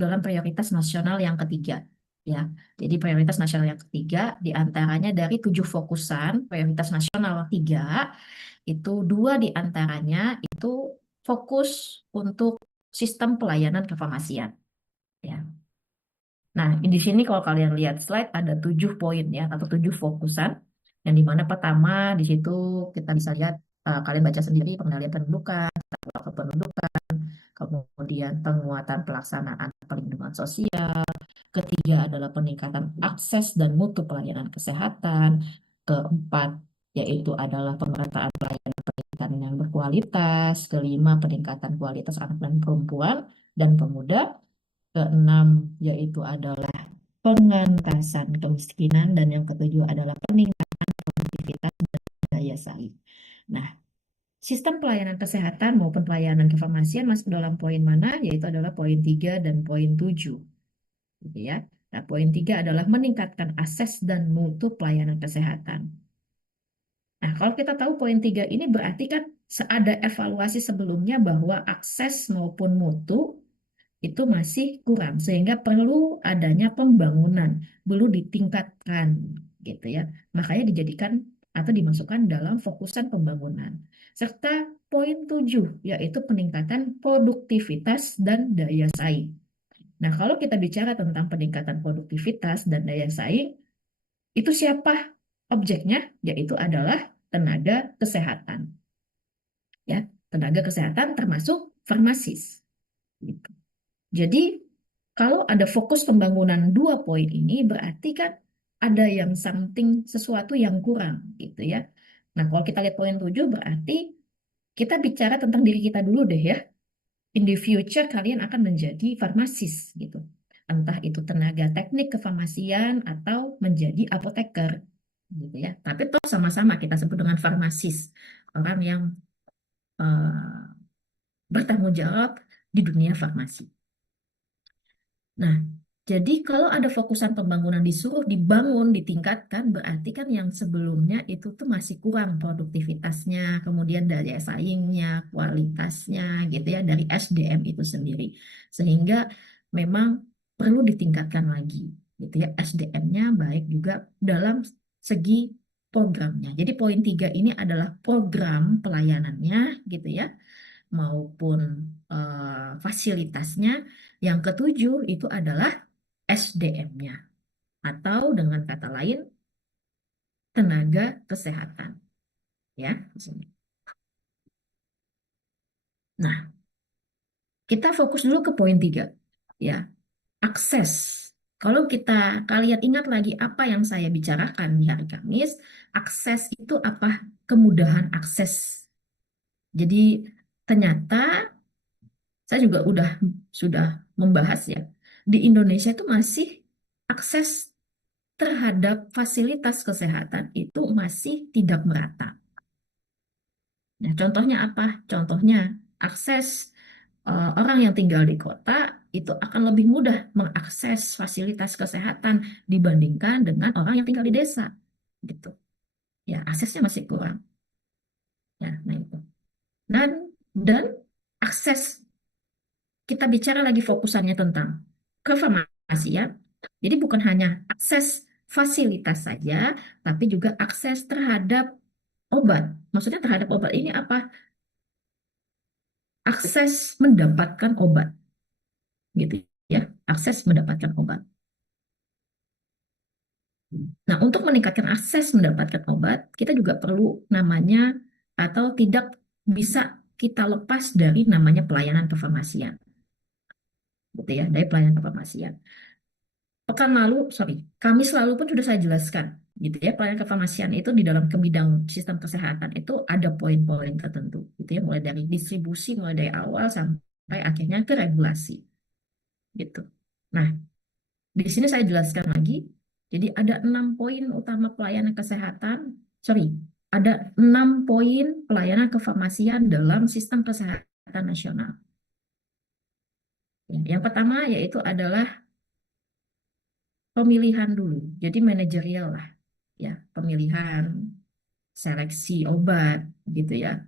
dalam prioritas nasional yang ketiga. Ya, jadi prioritas nasional yang ketiga diantaranya dari 7 fokusan prioritas nasional tiga, itu 2 diantaranya itu fokus untuk sistem pelayanan kefarmasian. Ya. Nah, di sini kalau kalian lihat slide ada 7 poin ya atau 7 fokusan. Yang dimana pertama di situ kita bisa lihat, kalian baca sendiri pengendalian pendudukan, kependudukan, kemudian penguatan pelaksanaan perlindungan sosial, ketiga adalah peningkatan akses dan mutu pelayanan kesehatan, keempat yaitu adalah pemerataan pelayanan pendidikan yang berkualitas, kelima peningkatan kualitas anak dan perempuan dan pemuda, keenam yaitu adalah pengentasan kemiskinan dan yang ketujuh adalah peningkatan produktivitas dan daya saing. Nah, sistem pelayanan kesehatan maupun pelayanan kefarmasian masuk dalam poin mana? Yaitu adalah poin 3 dan poin 7. Gitu ya. Nah, poin 3 adalah meningkatkan akses dan mutu pelayanan kesehatan. Nah, kalau kita tahu poin 3 ini berarti kan ada evaluasi sebelumnya bahwa akses maupun mutu itu masih kurang sehingga perlu adanya pembangunan, perlu ditingkatkan gitu ya. Makanya dijadikan atau dimasukkan dalam fokusan pembangunan. Serta poin 7 yaitu peningkatan produktivitas dan daya saing. Nah, kalau kita bicara tentang peningkatan produktivitas dan daya saing, itu siapa objeknya? Yaitu adalah tenaga kesehatan. Ya, tenaga kesehatan termasuk farmasis. Gitu. Jadi, kalau ada fokus pembangunan 2 poin ini, berarti kan ada yang something, sesuatu yang kurang, gitu ya. Nah, kalau kita lihat poin 7, berarti kita bicara tentang diri kita dulu deh ya. In the future, kalian akan menjadi farmasis, gitu. Entah itu tenaga teknik kefarmasian atau menjadi apoteker, gitu ya. Tapi toh sama-sama kita sebut dengan farmasis. Orang yang bertanggung jawab di dunia farmasi. Nah, jadi kalau ada fokusan pembangunan disuruh dibangun, ditingkatkan, berarti kan yang sebelumnya itu tuh masih kurang produktivitasnya, kemudian daya saingnya, kualitasnya gitu ya, dari SDM itu sendiri. Sehingga memang perlu ditingkatkan lagi gitu ya, SDM-nya baik juga dalam segi programnya. Jadi poin 3 ini adalah program pelayanannya gitu ya, maupun fasilitasnya. Yang ketujuh itu adalah SDM-nya atau dengan kata lain tenaga kesehatan ya di sini. Nah, kita fokus dulu ke poin 3 ya, akses. Kalau kalian ingat lagi apa yang saya bicarakan di hari Kamis, akses itu apa? Kemudahan akses. Jadi ternyata saya juga sudah membahas ya, di Indonesia itu masih akses terhadap fasilitas kesehatan itu masih tidak merata. Nah, contohnya apa? Contohnya akses orang yang tinggal di kota itu akan lebih mudah mengakses fasilitas kesehatan dibandingkan dengan orang yang tinggal di desa, gitu. Ya, aksesnya masih kurang. Ya, nah itu. Dan dan akses, kita bicara lagi fokusannya tentang kefarmasian. Jadi bukan hanya akses fasilitas saja, tapi juga akses terhadap obat. Maksudnya terhadap obat ini apa? Akses mendapatkan obat, gitu ya. Akses mendapatkan obat. Nah, untuk meningkatkan akses mendapatkan obat, kita juga perlu namanya atau tidak bisa kita lepas dari namanya pelayanan kefarmasian, gitu ya, dari pelayanan kefarmasian. Pekan lalu, sorry, Kamis lalu pun sudah saya jelaskan, gitu ya, pelayanan kefarmasian itu di dalam ke bidang sistem kesehatan itu ada poin-poin tertentu, gitu ya, mulai dari distribusi, mulai dari awal sampai akhirnya ke regulasi, gitu. Nah, di sini saya jelaskan lagi, jadi ada 6 poin utama pelayanan kesehatan, sorry, ada 6 poin pelayanan kefarmasian dalam sistem kesehatan nasional. Yang pertama yaitu adalah pemilihan dulu, jadi manajerial lah, ya, pemilihan, seleksi obat, gitu ya.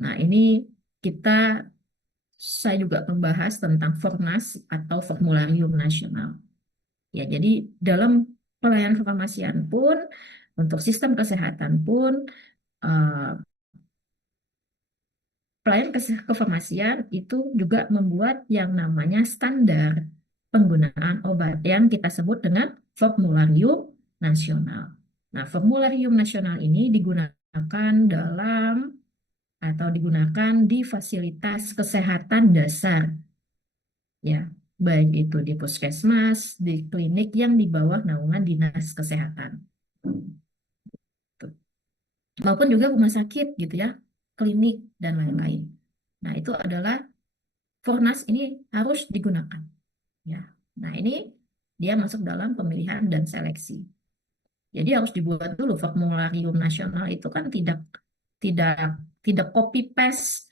Nah, ini kita saya juga membahas tentang Fornas atau Formularium Nasional. Ya, jadi dalam pelayanan kefarmasian pun, untuk sistem kesehatan pun, eh, pelayanan kefarmasian itu juga membuat yang namanya standar penggunaan obat yang kita sebut dengan Formularium Nasional. Nah, Formularium Nasional ini digunakan dalam atau digunakan di fasilitas kesehatan dasar, ya, baik itu di puskesmas, di klinik yang di bawah naungan dinas kesehatan, maupun juga rumah sakit gitu ya, klinik dan lain-lain. Nah, itu adalah Fornas ini harus digunakan, ya. Nah, ini dia masuk dalam pemilihan dan seleksi. Jadi harus dibuat dulu formularium nasional itu kan tidak tidak copy paste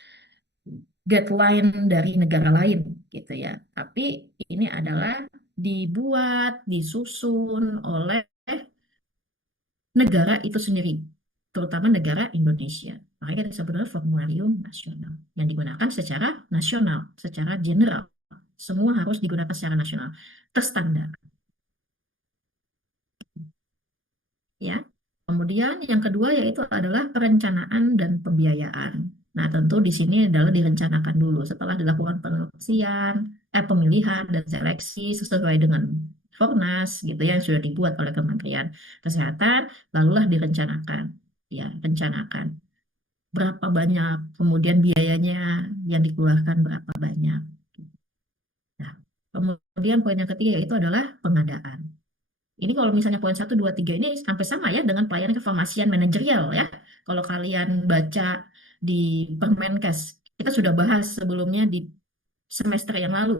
guideline dari negara lain gitu ya. Tapi ini adalah dibuat, disusun oleh negara itu sendiri, terutama negara Indonesia. Makanya kita sebut dengan formularium nasional yang digunakan secara nasional, secara general. Semua harus digunakan secara nasional, terstandar. Ya. Kemudian yang kedua yaitu adalah perencanaan dan pembiayaan. Nah, tentu di sini adalah direncanakan dulu setelah dilakukan pemilihan dan seleksi sesuai dengan Fornas gitu ya, yang sudah dibuat oleh Kementerian Kesehatan, lalulah direncanakan. Ya, rencanakan berapa banyak, kemudian biayanya yang dikeluarkan berapa banyak. Nah, kemudian poin yang ketiga itu adalah pengadaan. Ini kalau misalnya poin 1, 2, 3 ini sampai sama ya dengan pelayanan kefarmasian manajerial ya. Kalau kalian baca di Permenkes, kita sudah bahas sebelumnya di semester yang lalu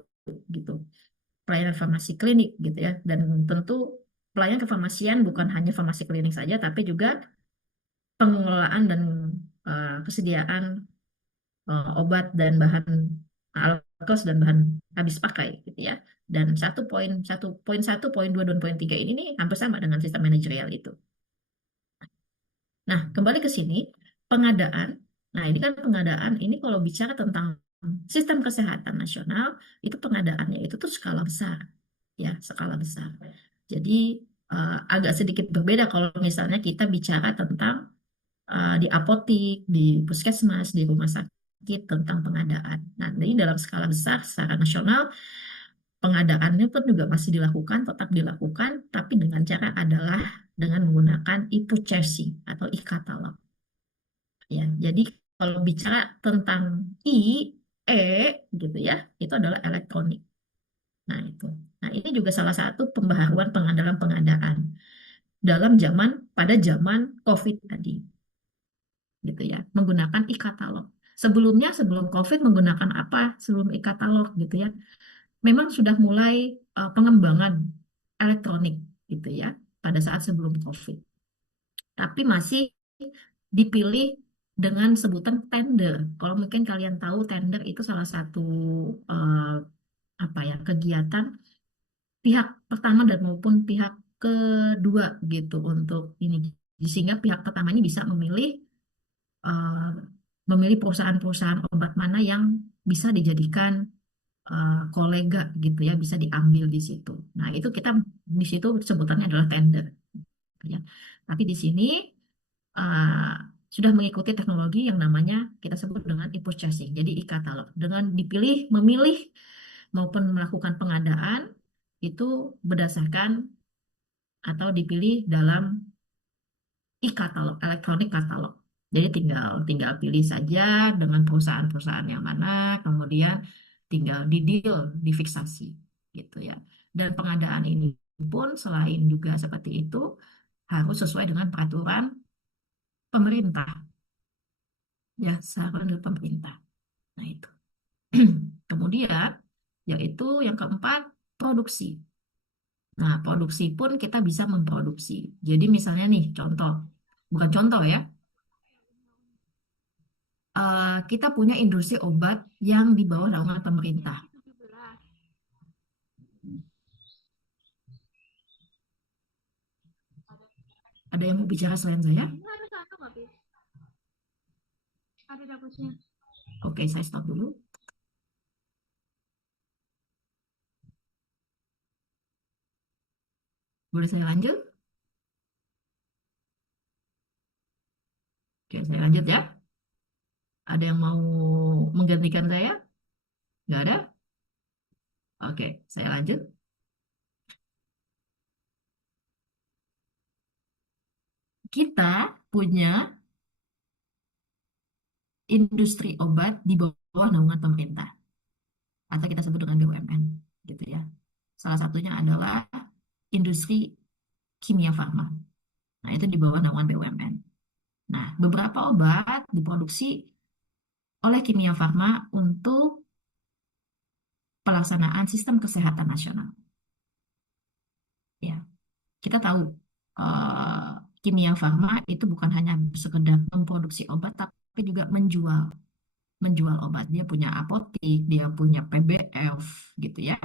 gitu. Pelayanan farmasi klinik gitu ya. Dan tentu pelayanan kefarmasian bukan hanya farmasi klinik saja, tapi juga pengelolaan dan kesediaan obat dan bahan alkes dan bahan habis pakai gitu ya. Dan poin 1, poin 2, dan poin 3 ini nih hampir sama dengan sistem manajerial itu. Nah, kembali ke sini, pengadaan. Nah, ini kan pengadaan, ini kalau bicara tentang sistem kesehatan nasional, itu pengadaannya itu tuh skala besar, ya, skala besar. Jadi, agak sedikit berbeda kalau misalnya kita bicara tentang di apotik, di puskesmas, di rumah sakit tentang pengadaan. Nah, ini dalam skala besar secara nasional, pengadaannya pun juga masih dilakukan, tetap dilakukan, tapi dengan cara adalah dengan menggunakan e-purchasing atau e-katalog. Ya, jadi kalau bicara tentang I, E, gitu ya, itu adalah elektronik. Nah, itu. Nah, ini juga salah satu pembaharuan pengadaan dalam pada zaman COVID tadi, gitu ya, menggunakan e-katalog. Sebelumnya, sebelum COVID menggunakan apa? Sebelum e-katalog, gitu ya. Memang sudah mulai pengembangan elektronik, gitu ya, pada saat sebelum COVID. Tapi masih dipilih dengan sebutan tender. Kalau mungkin kalian tahu, tender itu salah satu eh, apa ya, kegiatan pihak pertama dan maupun pihak kedua gitu untuk ini. Sehingga pihak pertama ini bisa eh, memilih perusahaan-perusahaan obat mana yang bisa dijadikan kolega gitu ya, bisa diambil di situ. Nah, itu kita di situ sebutannya adalah tender, ya. Tapi di sini uh, sudah mengikuti teknologi yang namanya kita sebut dengan e-purchasing, jadi e-katalog. Dengan memilih maupun melakukan pengadaan itu berdasarkan atau dipilih dalam e-katalog, elektronik katalog. Jadi tinggal tinggal pilih saja dengan perusahaan-perusahaan yang mana, kemudian tinggal di deal, difiksasi gitu ya. Dan pengadaan ini pun selain juga seperti itu harus sesuai dengan peraturan pemerintah, ya, seharusnya dari pemerintah. Nah, itu. Kemudian yaitu yang keempat, produksi. Nah, produksi pun kita bisa memproduksi. Jadi misalnya nih, contoh, bukan contoh ya, kita punya industri obat yang di bawah naungan pemerintah. Ada yang mau bicara selain saya? Oke, saya stop dulu. Boleh saya lanjut? Oke, saya lanjut ya. Ada yang mau menggantikan saya? Nggak ada? Oke, saya lanjut. Kita punya industri obat di bawah naungan pemerintah, atau kita sebut dengan BUMN, gitu ya. Salah satunya adalah industri kimia farma. Nah, itu di bawah naungan BUMN. Nah, beberapa obat diproduksi oleh kimia farma untuk pelaksanaan sistem kesehatan nasional. Ya, kita tahu eh, kimia farma itu bukan hanya sekedar memproduksi obat, tapi juga menjual obat. Dia punya apotik, dia punya PBF, gitu ya.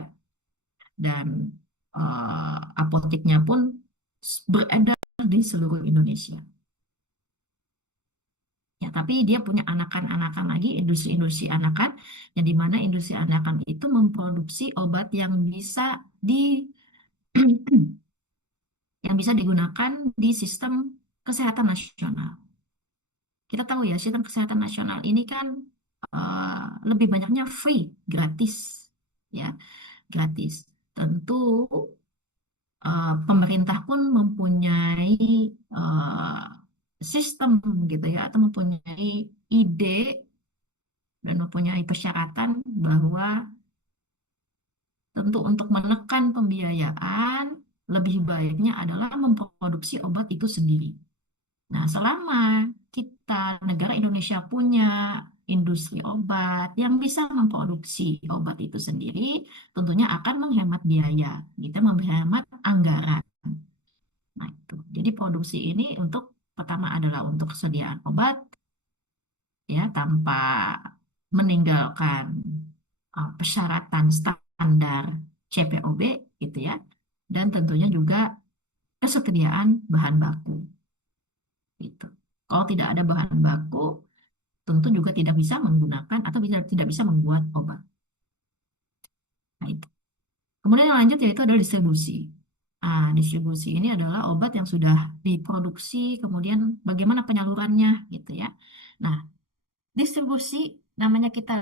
Dan apotiknya pun beredar di seluruh Indonesia. Ya, tapi dia punya anakan-anakan lagi, industri-industri anakan, yang di mana industri anakan itu memproduksi obat yang bisa di yang bisa digunakan di sistem kesehatan nasional. Kita tahu ya, sistem kesehatan nasional ini kan lebih banyaknya free, gratis, ya, gratis. Tentu pemerintah pun mempunyai eh, sistem gitu ya, atau mempunyai ide dan mempunyai persyaratan bahwa tentu untuk menekan pembiayaan lebih baiknya adalah memproduksi obat itu sendiri. Nah, selama kita negara Indonesia punya industri obat yang bisa memproduksi obat itu sendiri, tentunya akan menghemat biaya, kita menghemat anggaran. Nah, itu. Jadi produksi ini untuk pertama adalah untuk kesediaan obat ya tanpa meninggalkan persyaratan standar CPOB gitu ya. Dan tentunya juga kesediaan bahan baku gitu. Kalau tidak ada bahan baku, tentu juga tidak bisa menggunakan atau tidak bisa membuat obat. Nah, itu. Kemudian yang lanjut yaitu adalah distribusi. Distribusi ini adalah obat yang sudah diproduksi, kemudian bagaimana penyalurannya gitu ya. Nah, distribusi namanya kita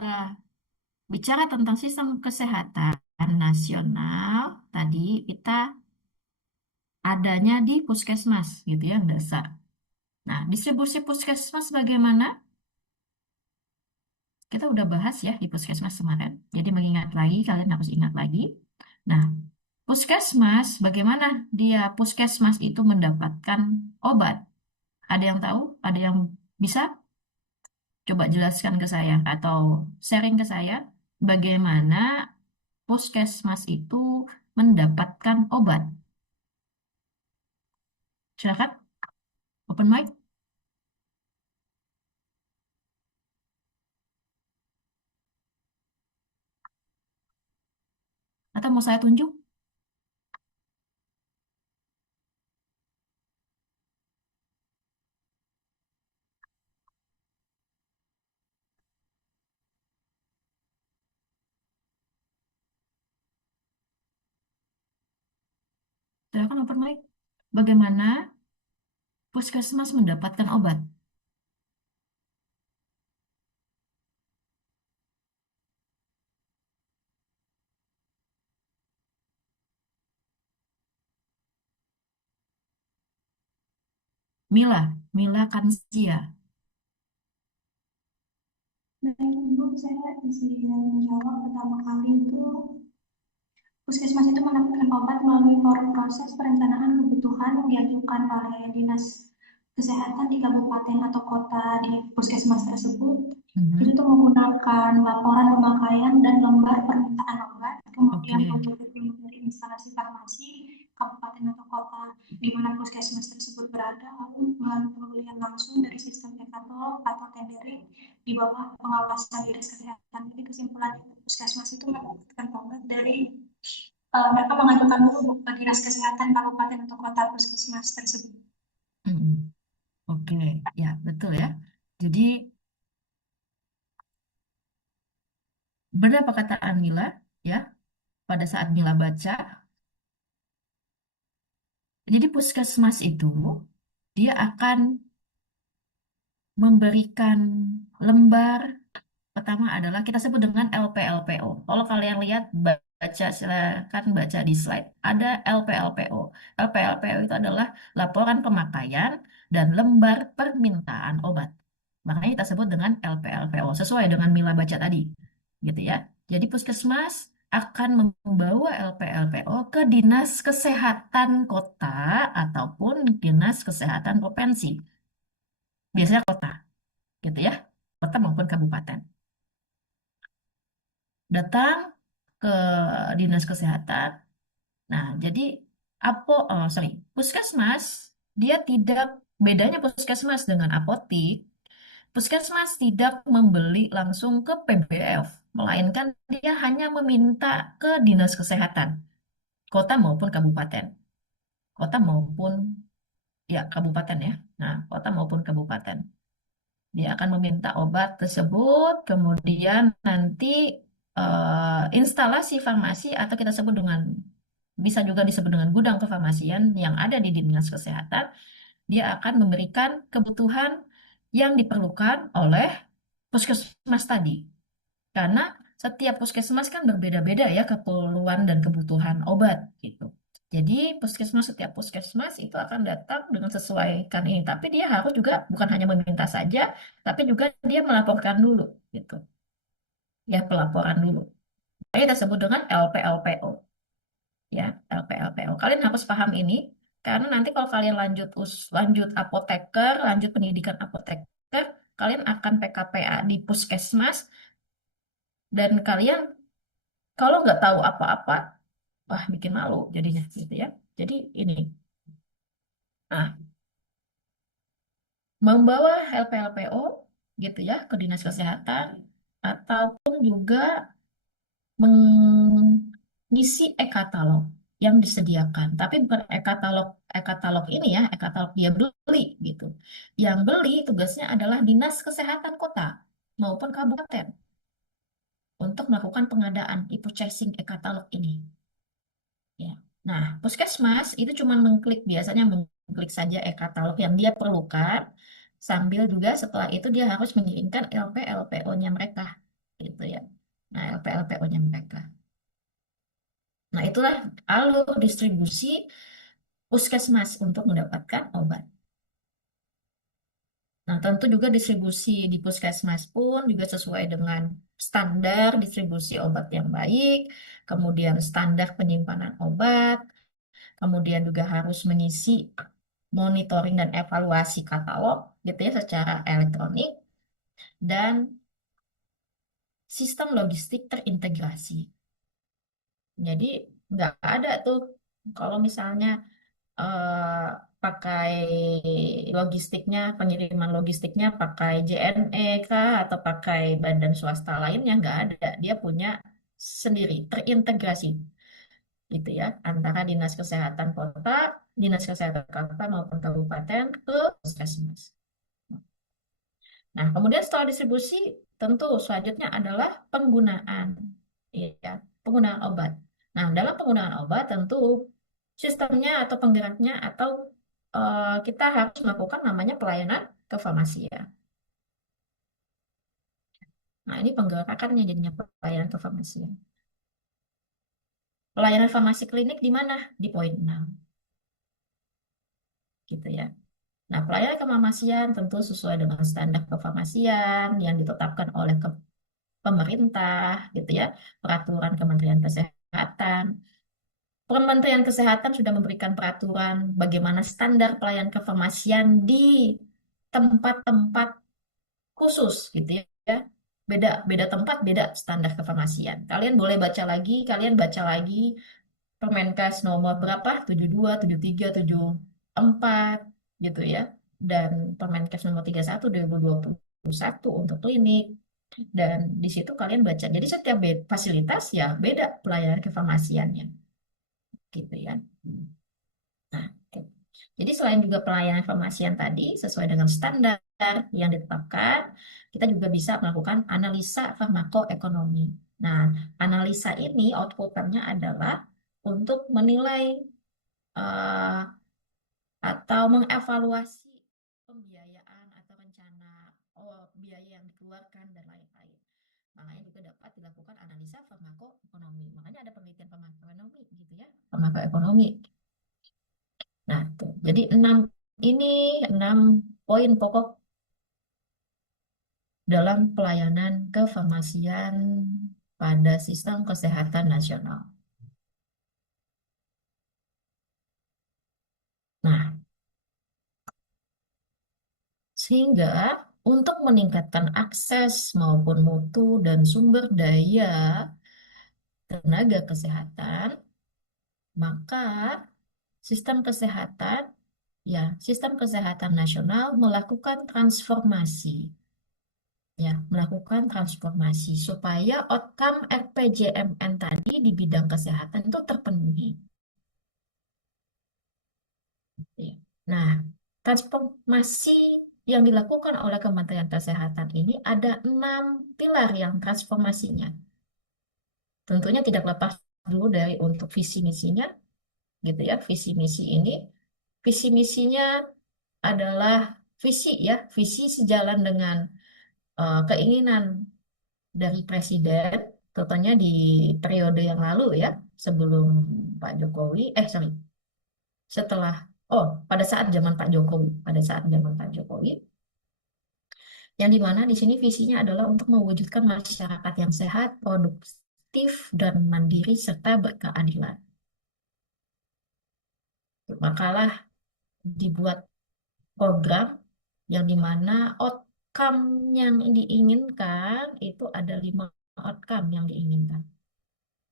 bicara tentang sistem kesehatan nasional, tadi kita adanya di puskesmas gitu ya, dasar. Nah, distribusi puskesmas bagaimana? Kita udah bahas ya di puskesmas kemarin. Jadi mengingat lagi, kalian harus ingat lagi. Nah, puskesmas, bagaimana dia puskesmas itu mendapatkan obat? Ada yang tahu? Ada yang bisa coba jelaskan ke saya atau sharing ke saya bagaimana puskesmas itu mendapatkan obat? Silakan, open mic. Atau mau saya tunjuk? Silakan open mic. Bagaimana puskesmas mendapatkan obat? Mila, Mila Kansia. Baik, Ibu, saya izin menjawab pertama kali itu Puskesmas itu mendapatkan obat melalui proses perencanaan kebutuhan yang diajukan oleh Dinas Kesehatan di kabupaten atau kota di puskesmas tersebut. Itu Mhm. tuh menggunakan laporan pemakaian dan lembar permintaan obat, Oke. kemudian fotokopi dari instalasi farmasi kabupaten atau kota di mana puskesmas tersebut berada, lalu melalui pembelian langsung dari sistem e-katalog atau tendering di bawah pengawasan dinas kesehatan. Jadi kesimpulan puskesmas itu mendapatkan obat dari mereka mengajukan dulu ke dinas kesehatan kabupaten atau kota puskesmas tersebut. Mhm. Oke, ya betul ya. Jadi benar apa kata Mila ya pada saat Mila baca Jadi puskesmas itu dia akan memberikan lembar pertama adalah kita sebut dengan LPLPO. Kalau kalian lihat baca silakan baca di slide ada LPLPO. LPLPO itu adalah laporan pemakaian dan lembar permintaan obat. Makanya kita sebut dengan LPLPO sesuai dengan Mila baca tadi, gitu ya. Jadi puskesmas akan membawa LPLPO ke Dinas Kesehatan Kota ataupun Dinas Kesehatan Provinsi. Biasanya kota, gitu ya. Kota maupun kabupaten. Datang ke Dinas Kesehatan. Nah, jadi puskesmas dia tidak bedanya puskesmas dengan apotik. Puskesmas tidak membeli langsung ke PBF, melainkan dia hanya meminta ke Dinas Kesehatan, kota maupun kabupaten. Kota maupun, ya, kabupaten ya. Nah, kota maupun kabupaten. Dia akan meminta obat tersebut, kemudian nanti instalasi farmasi atau kita sebut dengan, bisa juga disebut dengan gudang kefarmasian yang ada di Dinas Kesehatan, dia akan memberikan kebutuhan yang diperlukan oleh puskesmas tadi. Karena setiap puskesmas kan berbeda-beda ya keperluan dan kebutuhan obat gitu. Jadi setiap puskesmas itu akan datang dengan sesuaikan ini. Tapi dia harus juga bukan hanya meminta saja, tapi juga dia melaporkan dulu gitu. Ya, pelaporan dulu. Ini kita sebut dengan LPLPO. Ya, LPLPO. Kalian harus paham ini karena nanti kalau kalian lanjut apoteker, lanjut pendidikan apoteker, kalian akan PKPA di puskesmas dan kalian kalau nggak tahu apa-apa, wah bikin malu jadinya gitu ya. Jadi ini, nah, membawa LPLPO gitu ya ke dinas kesehatan ataupun juga mengisi e-katalog yang disediakan. Tapi bukan e-katalog ini ya, e-katalog dia beli gitu. Yang beli tugasnya adalah dinas kesehatan kota maupun kabupaten untuk melakukan pengadaan e-purchasing e-katalog ini. Ya. Nah, puskesmas itu cuma biasanya mengklik saja e-katalog yang dia perlukan, sambil juga setelah itu dia harus mengirimkan LPLPO-nya mereka, gitu ya. Nah, LPLPO-nya mereka. Nah, itulah alur distribusi puskesmas untuk mendapatkan obat. Nah, tentu juga distribusi di puskesmas pun juga sesuai dengan standar distribusi obat yang baik, kemudian standar penyimpanan obat, kemudian juga harus mengisi monitoring dan evaluasi katalog gitu ya secara elektronik dan sistem logistik terintegrasi. Jadi nggak ada tuh kalau misalnya eh, pakai pengiriman logistiknya pakai JNE kah atau pakai badan swasta lainnya nggak ada. Dia punya sendiri, terintegrasi gitu ya antara dinas kesehatan kota, dinas kesehatan kota maupun kabupaten ke puskesmas. Nah, kemudian setelah distribusi, tentu selanjutnya adalah penggunaan, ya, penggunaan obat. Nah, dalam penggunaan obat tentu sistemnya atau penggeraknya atau kita harus melakukan namanya pelayanan kefarmasian. Nah, ini penggerakannya jadinya pelayanan kefarmasian. Pelayanan farmasi klinik di mana? Di poin 6. Gitu ya. Nah, pelayanan kefarmasian tentu sesuai dengan standar kefarmasian yang ditetapkan oleh pemerintah, gitu ya, peraturan Kementerian Kesehatan. Kementerian Kesehatan sudah memberikan peraturan bagaimana standar pelayanan kefarmasian di tempat-tempat khusus, gitu ya. Beda beda tempat, beda standar kefarmasian. Kalian baca lagi Permenkes nomor berapa? 72, 73, 74 gitu ya. Dan Permenkes nomor 31 2021 untuk klinik. Dan di situ kalian baca. Jadi setiap fasilitas ya beda pelayanan kefarmasiannya. Gitu ya. Nah, oke. Jadi selain juga pelayanan kefarmasian tadi sesuai dengan standar yang ditetapkan, kita juga bisa melakukan analisa farmakoekonomi. Nah, analisa ini outputnya adalah untuk menilai eh, atau mengevaluasi pembiayaan atau rencana biaya yang dikeluarkan dan lain-lain. Makanya juga dapat dilakukan analisa farmakoekonomi. Makanya ada penelitian farmakoekonomi gitu ya, farmakoekonomi. Nah, tuh. Jadi ini 6 poin pokok dalam pelayanan kefarmasian pada sistem kesehatan nasional. Nah, sehingga untuk meningkatkan akses maupun mutu dan sumber daya tenaga kesehatan, maka sistem kesehatan sistem kesehatan nasional melakukan transformasi, melakukan transformasi supaya outcome RPJMN tadi di bidang kesehatan itu terpenuhi. Ya. Nah, transformasi yang dilakukan oleh Kementerian Kesehatan ini ada 6 pilar yang transformasinya. Tentunya tidak lepas dulu dari untuk visi misinya, gitu ya. Visi misinya adalah visi sejalan dengan keinginan dari Presiden, tentunya di periode yang lalu ya, sebelum Pak Jokowi, setelah, pada saat zaman Pak Jokowi, yang dimana di sini visinya adalah untuk mewujudkan masyarakat yang sehat, produktif, dan mandiri, serta berkeadilan. Makalah dibuat program yang dimana outcome yang diinginkan itu ada 5 outcome yang diinginkan.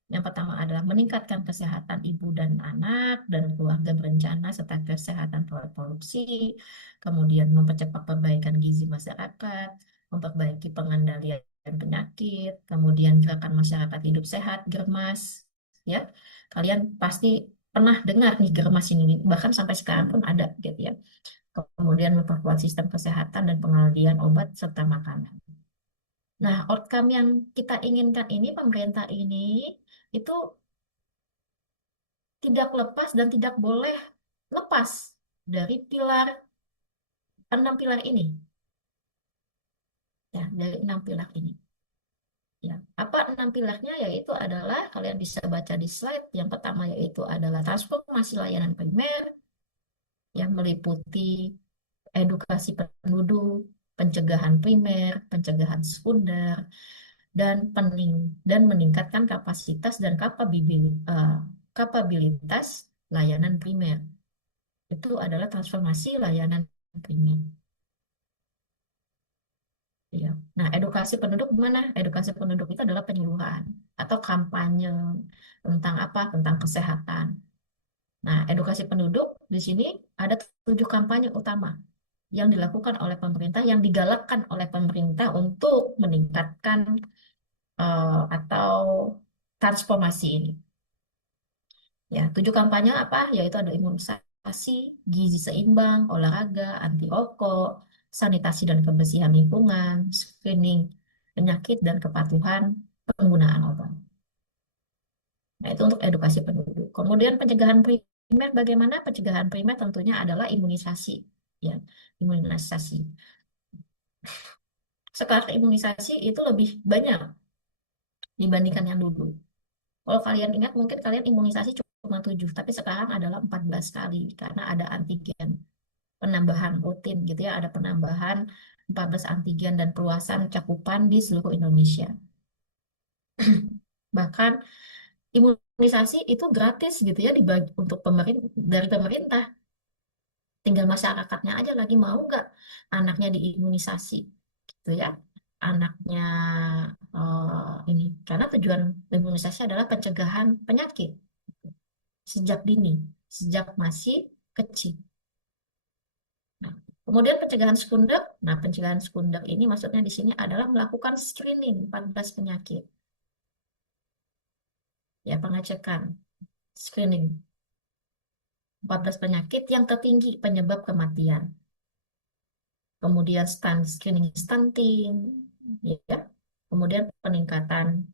Yang pertama adalah meningkatkan kesehatan ibu dan anak dan keluarga berencana serta kesehatan reproduksi, kemudian mempercepat perbaikan gizi masyarakat, memperbaiki pengendalian penyakit, kemudian gerakan masyarakat hidup sehat, Germas, ya. Kalian pasti pernah dengar nih Germas ini, bahkan sampai sekarang pun ada gitu ya. Kemudian memperkuat sistem kesehatan dan pengendalian obat serta makanan. Nah, outcome yang kita inginkan ini, pemerintah ini itu tidak lepas dan tidak boleh lepas dari 6 pilar ini. Ya, dari 6 pilar ini. Ya, apa 6 pilarnya? Yaitu adalah, kalian bisa baca di slide, yang pertama yaitu adalah transformasi layanan primer, yang meliputi edukasi penduduk, pencegahan primer, pencegahan sekunder, dan meningkatkan kapasitas dan kapabilitas layanan primer. Itu adalah transformasi layanan primer. Ya. Nah, edukasi penduduk gimana? Edukasi penduduk itu adalah penyuluhan atau kampanye tentang apa? Tentang kesehatan. Nah, edukasi penduduk di sini ada 7 kampanye utama yang dilakukan oleh pemerintah, yang digalakkan oleh pemerintah untuk meningkatkan atau transformasi ini. Ya, 7 kampanye apa? Yaitu ada imunisasi, gizi seimbang, olahraga, anti rokok, sanitasi dan kebersihan lingkungan, screening penyakit dan kepatuhan penggunaan obat. Nah, itu untuk edukasi penduduk. Kemudian pencegahan primer, bagaimana? Pencegahan primer tentunya adalah imunisasi, ya, imunisasi. Sekarang imunisasi itu lebih banyak dibandingkan yang dulu. Kalau kalian ingat, mungkin kalian imunisasi cuma 7, tapi sekarang adalah 14 kali karena ada antigen. Penambahan rutin gitu ya, ada penambahan 14 antigen dan perluasan cakupan di seluruh Indonesia. Bahkan imunisasi itu gratis gitu ya, dibagi untuk dari pemerintah. Tinggal masyarakatnya aja lagi mau nggak anaknya diimunisasi gitu ya. Anaknya ini, karena tujuan imunisasi adalah pencegahan penyakit sejak dini, sejak masih kecil. Nah, kemudian pencegahan sekunder. Nah, pencegahan sekunder ini maksudnya di sini adalah melakukan screening 14 penyakit. Ya, pengecekan, screening 14 penyakit yang tertinggi penyebab kematian. Kemudian screening stunting, ya. Kemudian peningkatan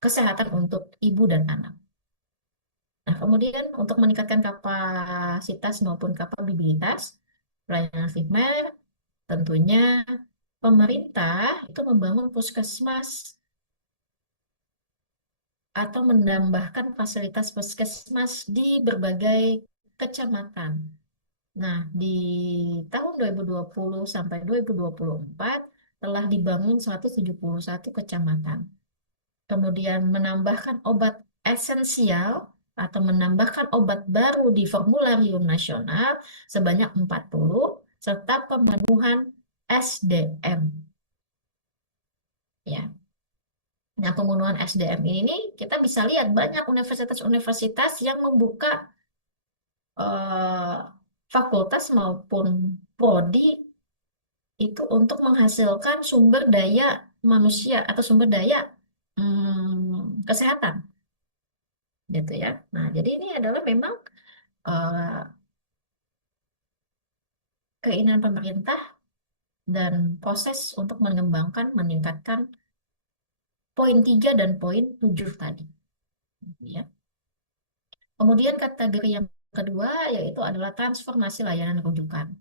kesehatan untuk ibu dan anak. Nah, kemudian untuk meningkatkan kapasitas maupun kapabilitas pelayanan primer, tentunya pemerintah itu membangun puskesmas atau menambahkan fasilitas puskesmas di berbagai kecamatan. Nah, di tahun 2020 sampai 2024 telah dibangun 171 kecamatan. Kemudian menambahkan obat esensial atau menambahkan obat baru di formularium nasional sebanyak 40 serta pemenuhan SDM. Ya. Nah, pemenuhan SDM ini nih, kita bisa lihat banyak universitas-universitas yang membuka eh, fakultas maupun prodi itu untuk menghasilkan sumber daya manusia atau sumber daya kesehatan, gitu ya. Nah, jadi ini adalah memang eh, keinginan pemerintah dan proses untuk mengembangkan, meningkatkan poin 3 dan poin 7 tadi, ya. Kemudian kategori yang kedua yaitu adalah transformasi layanan rujukan.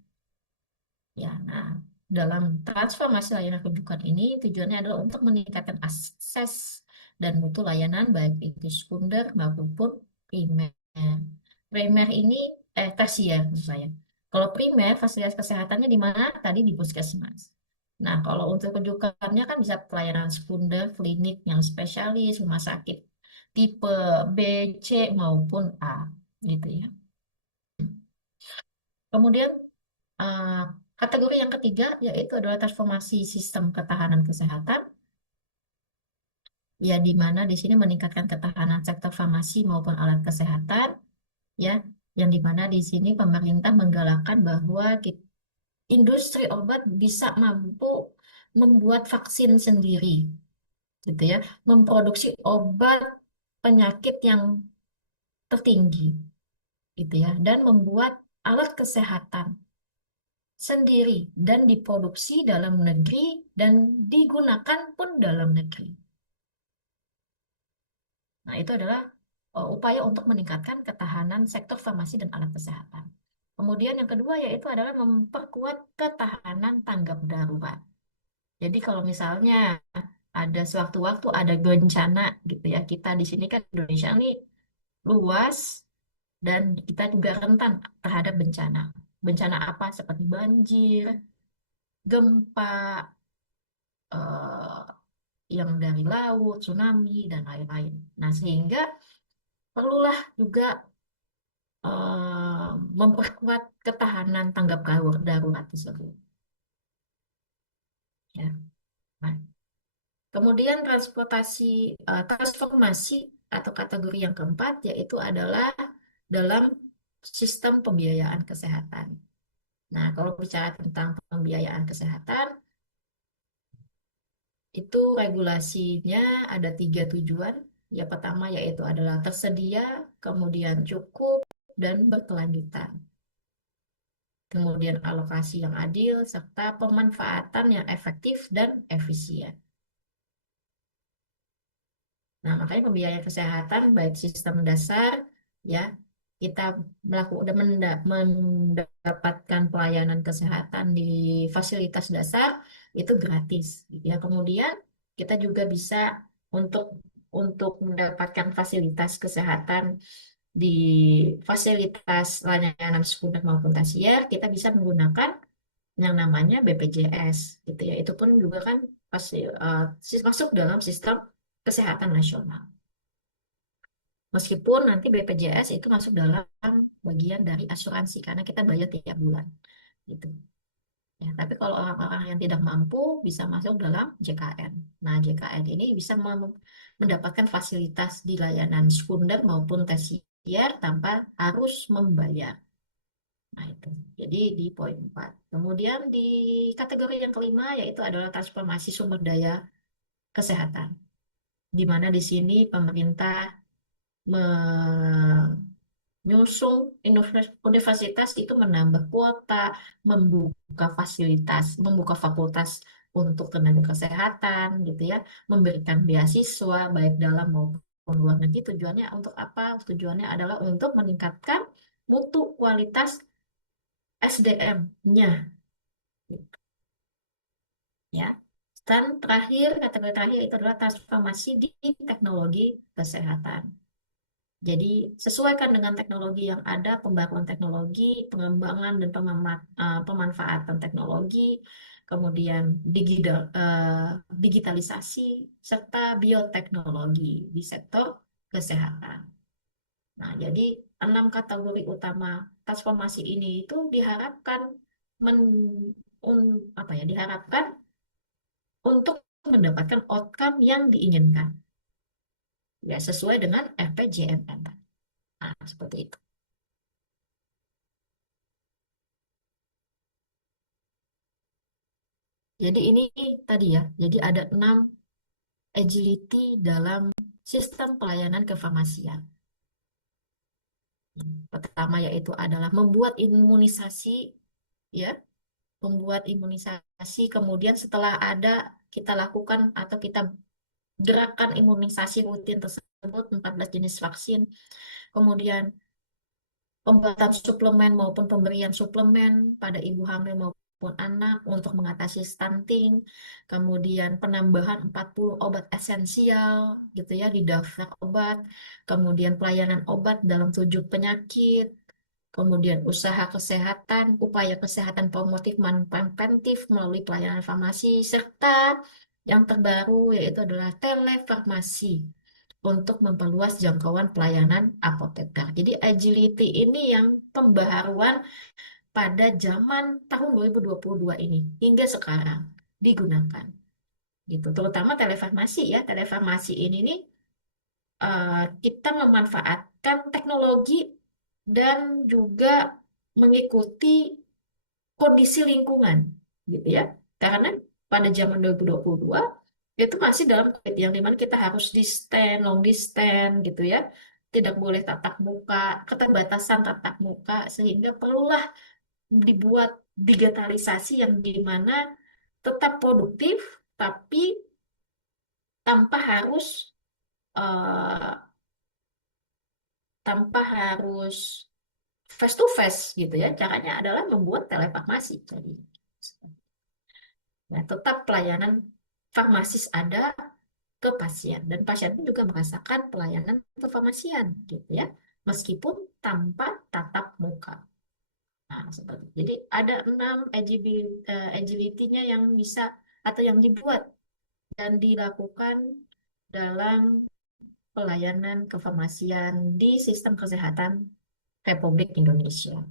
Ya, nah, dalam transformasi layanan rujukan ini tujuannya adalah untuk meningkatkan akses dan mutu layanan baik itu sekunder maupun primer. Primer ini tersier maksud saya. Kalau primer fasilitas kesehatannya di mana? Tadi di puskesmas. Nah, kalau untuk rujukannya kan bisa pelayanan sekunder, klinik yang spesialis, rumah sakit tipe B, C maupun A, gitu ya. Kemudian eh, kategori yang ketiga yaitu adalah transformasi sistem ketahanan kesehatan, ya di mana di sini meningkatkan ketahanan sektor farmasi maupun alat kesehatan, ya, yang di mana di sini pemerintah menggalakkan bahwa industri obat bisa mampu membuat vaksin sendiri, gitu ya, memproduksi obat penyakit yang tertinggi, gitu ya, dan membuat alat kesehatan sendiri dan diproduksi dalam negeri dan digunakan pun dalam negeri. Nah, itu adalah upaya untuk meningkatkan ketahanan sektor farmasi dan alat kesehatan. Kemudian yang kedua yaitu adalah memperkuat ketahanan tanggap darurat. Jadi kalau misalnya ada sewaktu-waktu ada bencana gitu ya, kita di sini kan Indonesia ini luas dan kita juga rentan terhadap bencana. Bencana apa? Seperti banjir, gempa, eh, yang dari laut, tsunami, dan lain-lain. Nah, sehingga perlulah juga memperkuat ketahanan tanggap darurat tersebut. Ya. Nah, kemudian transformasi atau kategori yang keempat yaitu adalah dalam sistem pembiayaan kesehatan. Nah, kalau bicara tentang pembiayaan kesehatan, itu regulasinya ada 3 tujuan. Yang pertama yaitu adalah tersedia, kemudian cukup, dan berkelanjutan. Kemudian alokasi yang adil, serta pemanfaatan yang efektif dan efisien. Nah, makanya pembiayaan kesehatan baik sistem dasar, ya, kita melakukan mendapatkan pelayanan kesehatan di fasilitas dasar itu gratis, gitu ya. Kemudian kita juga bisa untuk mendapatkan fasilitas kesehatan di fasilitas layanan sekunder maupun tersier, kita bisa menggunakan yang namanya BPJS, gitu ya. Itu pun juga kan pasti masuk dalam sistem kesehatan nasional. Meskipun nanti BPJS itu masuk dalam bagian dari asuransi karena kita bayar tiap bulan, gitu. Ya, tapi kalau orang-orang yang tidak mampu bisa masuk dalam JKN. Nah, JKN ini bisa mendapatkan fasilitas di layanan sekunder maupun tersier tanpa harus membayar. Nah, itu. Jadi di poin 4. Kemudian di kategori yang kelima yaitu adalah transformasi sumber daya kesehatan. Di mana di sini pemerintah menyusung universitas itu menambah kuota, membuka fakultas untuk tenaga kesehatan gitu ya, memberikan beasiswa baik dalam maupun luar negeri tujuannya untuk apa? Tujuannya adalah untuk meningkatkan mutu kualitas SDM-nya, ya. Dan terakhir, kategori terakhir itu adalah transformasi di teknologi kesehatan. Jadi sesuaikan dengan teknologi yang ada, pembaruan teknologi, pengembangan dan pemanfaatan teknologi, kemudian digitalisasi, serta bioteknologi di sektor kesehatan. Nah, jadi 6 kategori utama transformasi ini itu diharapkan men, diharapkan untuk mendapatkan outcome yang diinginkan, ya sesuai dengan RPJMN. Nah, seperti itu. Jadi ini tadi ya, jadi ada 6 agility dalam sistem pelayanan kefarmasian. Pertama yaitu adalah membuat imunisasi, ya, membuat imunisasi. Kemudian setelah ada kita lakukan atau kita gerakan imunisasi rutin tersebut 14 jenis vaksin, kemudian pembuatan suplemen maupun pemberian suplemen pada ibu hamil maupun anak untuk mengatasi stunting, kemudian penambahan 40 obat esensial gitu ya di daftar obat, kemudian pelayanan obat dalam 7 penyakit, kemudian usaha kesehatan, upaya kesehatan promotif preventif melalui pelayanan farmasi, serta yang terbaru yaitu adalah telefarmasi untuk memperluas jangkauan pelayanan apoteker. Jadi agility ini yang pembaharuan pada zaman tahun 2022 ini hingga sekarang digunakan. Gitu. Terutama telefarmasi ya. Telefarmasi ini nih eh, kita memanfaatkan teknologi dan juga mengikuti kondisi lingkungan gitu ya. Karena pada zaman 2022 itu masih dalam COVID yang dimana kita harus di stand, long distance gitu ya. Tidak boleh tatap muka, keterbatasan tatap muka, sehingga perlulah dibuat digitalisasi yang dimana tetap produktif, tapi tanpa harus eh, tanpa harus face to face gitu ya. Caranya adalah membuat telefarmasi. Jadi, nah, tetap pelayanan farmasis ada ke pasien dan pasien pun juga merasakan pelayanan kefarmasian gitu ya meskipun tanpa tatap muka. Nah, seperti itu. Jadi ada 6 agility-nya yang bisa atau yang dibuat dan dilakukan dalam pelayanan kefarmasian di sistem kesehatan Republik Indonesia.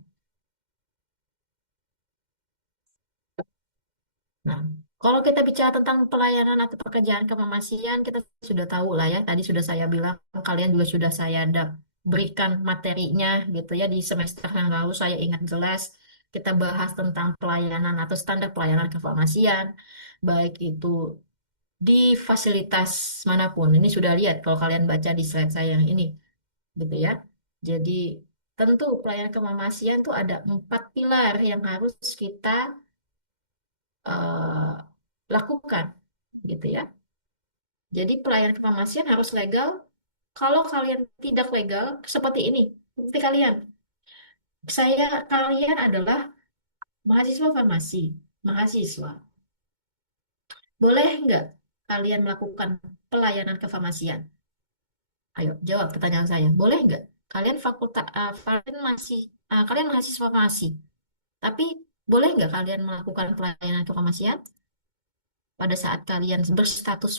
Nah, kalau kita bicara tentang pelayanan atau pekerjaan kefarmasian, kita sudah tahu lah ya. Tadi sudah saya bilang, kalian juga sudah saya berikan materinya gitu ya. Di semester yang lalu saya ingat jelas kita bahas tentang pelayanan atau standar pelayanan kefarmasian, baik itu di fasilitas manapun. Ini sudah lihat kalau kalian baca di slide saya yang ini, gitu ya. Jadi tentu pelayanan kefarmasian itu ada 4 pilar yang harus kita eh, lakukan gitu ya. Jadi pelayanan kefarmasian harus legal. Kalau kalian tidak legal, seperti ini, seperti kalian. Kalian adalah mahasiswa farmasi, mahasiswa. Boleh nggak kalian melakukan pelayanan kefarmasian? Ayo, jawab pertanyaan saya. Boleh nggak? Kalian mahasiswa farmasi, tapi boleh nggak kalian melakukan pelayanan kefarmasian pada saat kalian berstatus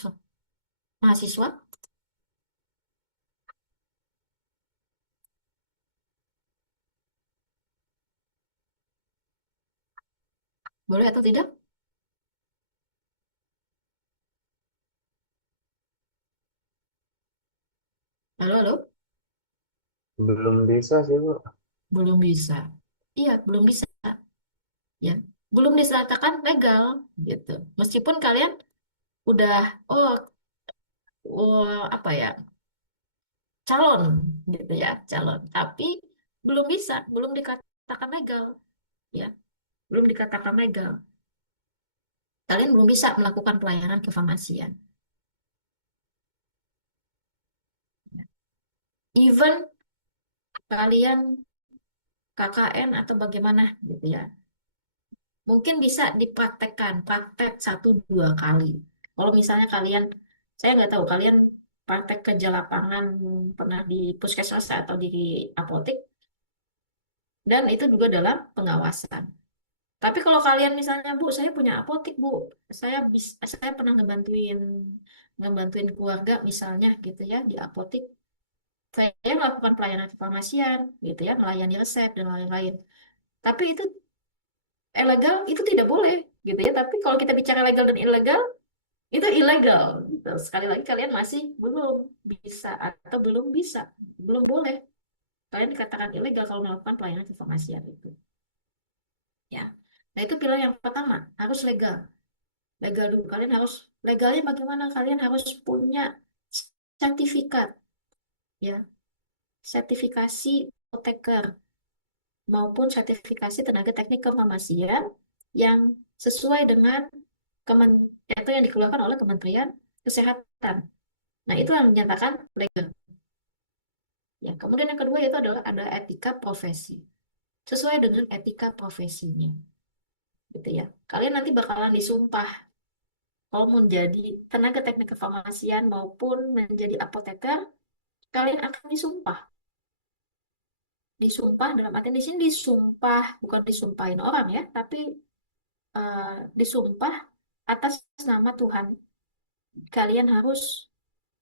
mahasiswa? Boleh atau tidak? Halo, halo? Belum bisa sih, Bu. Belum bisa. Iya, belum bisa. Ya, belum diseratakan legal gitu. Meskipun kalian udah, oh, apa ya, calon gitu ya, calon. Tapi belum bisa, belum dikatakan legal, ya, belum dikatakan legal. Kalian belum bisa melakukan pelayanan kefarmasian. even kalian KKN atau bagaimana gitu ya. Mungkin bisa dipraktekkan, praktek 1-2 kali. Kalau misalnya kalian, saya nggak tahu kalian praktek kerja lapangan pernah di puskesmas atau di apotek, dan itu juga dalam pengawasan. Tapi kalau kalian misalnya, Bu, saya punya apotek, Bu, saya pernah ngebantuin ngebantuin keluarga misalnya gitu ya di apotek, saya melakukan pelayanan kefarmasian gitu ya, melayani resep dan lain-lain. Tapi itu ilegal, itu tidak boleh gitu ya. Tapi kalau kita bicara legal dan ilegal, itu ilegal gitu. Sekali lagi kalian masih belum bisa atau belum bisa, belum boleh. Kalian dikatakan ilegal kalau melakukan pelayanan kefarmasian itu. Ya. Nah, itu pilar yang pertama, harus legal. Legal dulu. Kalian harus legalnya bagaimana? Kalian harus punya sertifikat, ya, sertifikasi apoteker maupun sertifikasi tenaga teknik kefarmasian yang sesuai dengan kemen itu yang dikeluarkan oleh Kementerian Kesehatan. Nah, itu yang menyatakan legal. Ya, kemudian yang kedua itu adalah ada etika profesi. Sesuai dengan etika profesinya, gitu ya. Kalian nanti bakalan disumpah kalau menjadi tenaga teknik kefarmasian maupun menjadi apoteker, kalian akan disumpah. Disumpah dalam arti di sini disumpah bukan disumpahin orang ya, tapi disumpah atas nama Tuhan. Kalian harus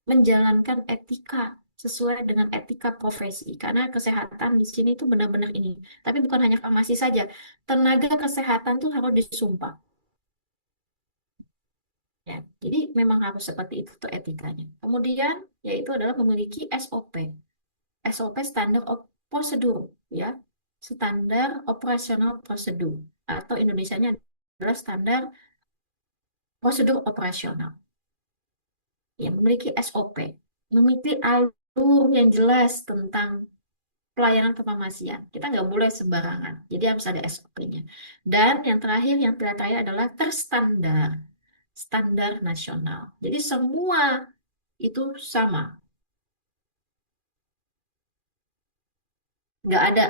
menjalankan etika sesuai dengan etika profesi karena kesehatan di sini itu benar-benar ini. Tapi bukan hanya farmasi saja, tenaga kesehatan tuh harus disumpah. Ya, jadi memang harus seperti itu tuh etikanya. Kemudian yaitu adalah memiliki SOP. SOP standar prosedur ya. Standar operasional prosedur atau Indonesianya adalah standar prosedur operasional. Ya, memiliki SOP, memiliki alur yang jelas tentang pelayanan kefarmasian. Kita nggak boleh sembarangan. Jadi harus ada SOP-nya. Dan yang terakhir, yang terakhir adalah terstandar. Standar nasional. Jadi semua itu sama. Nggak ada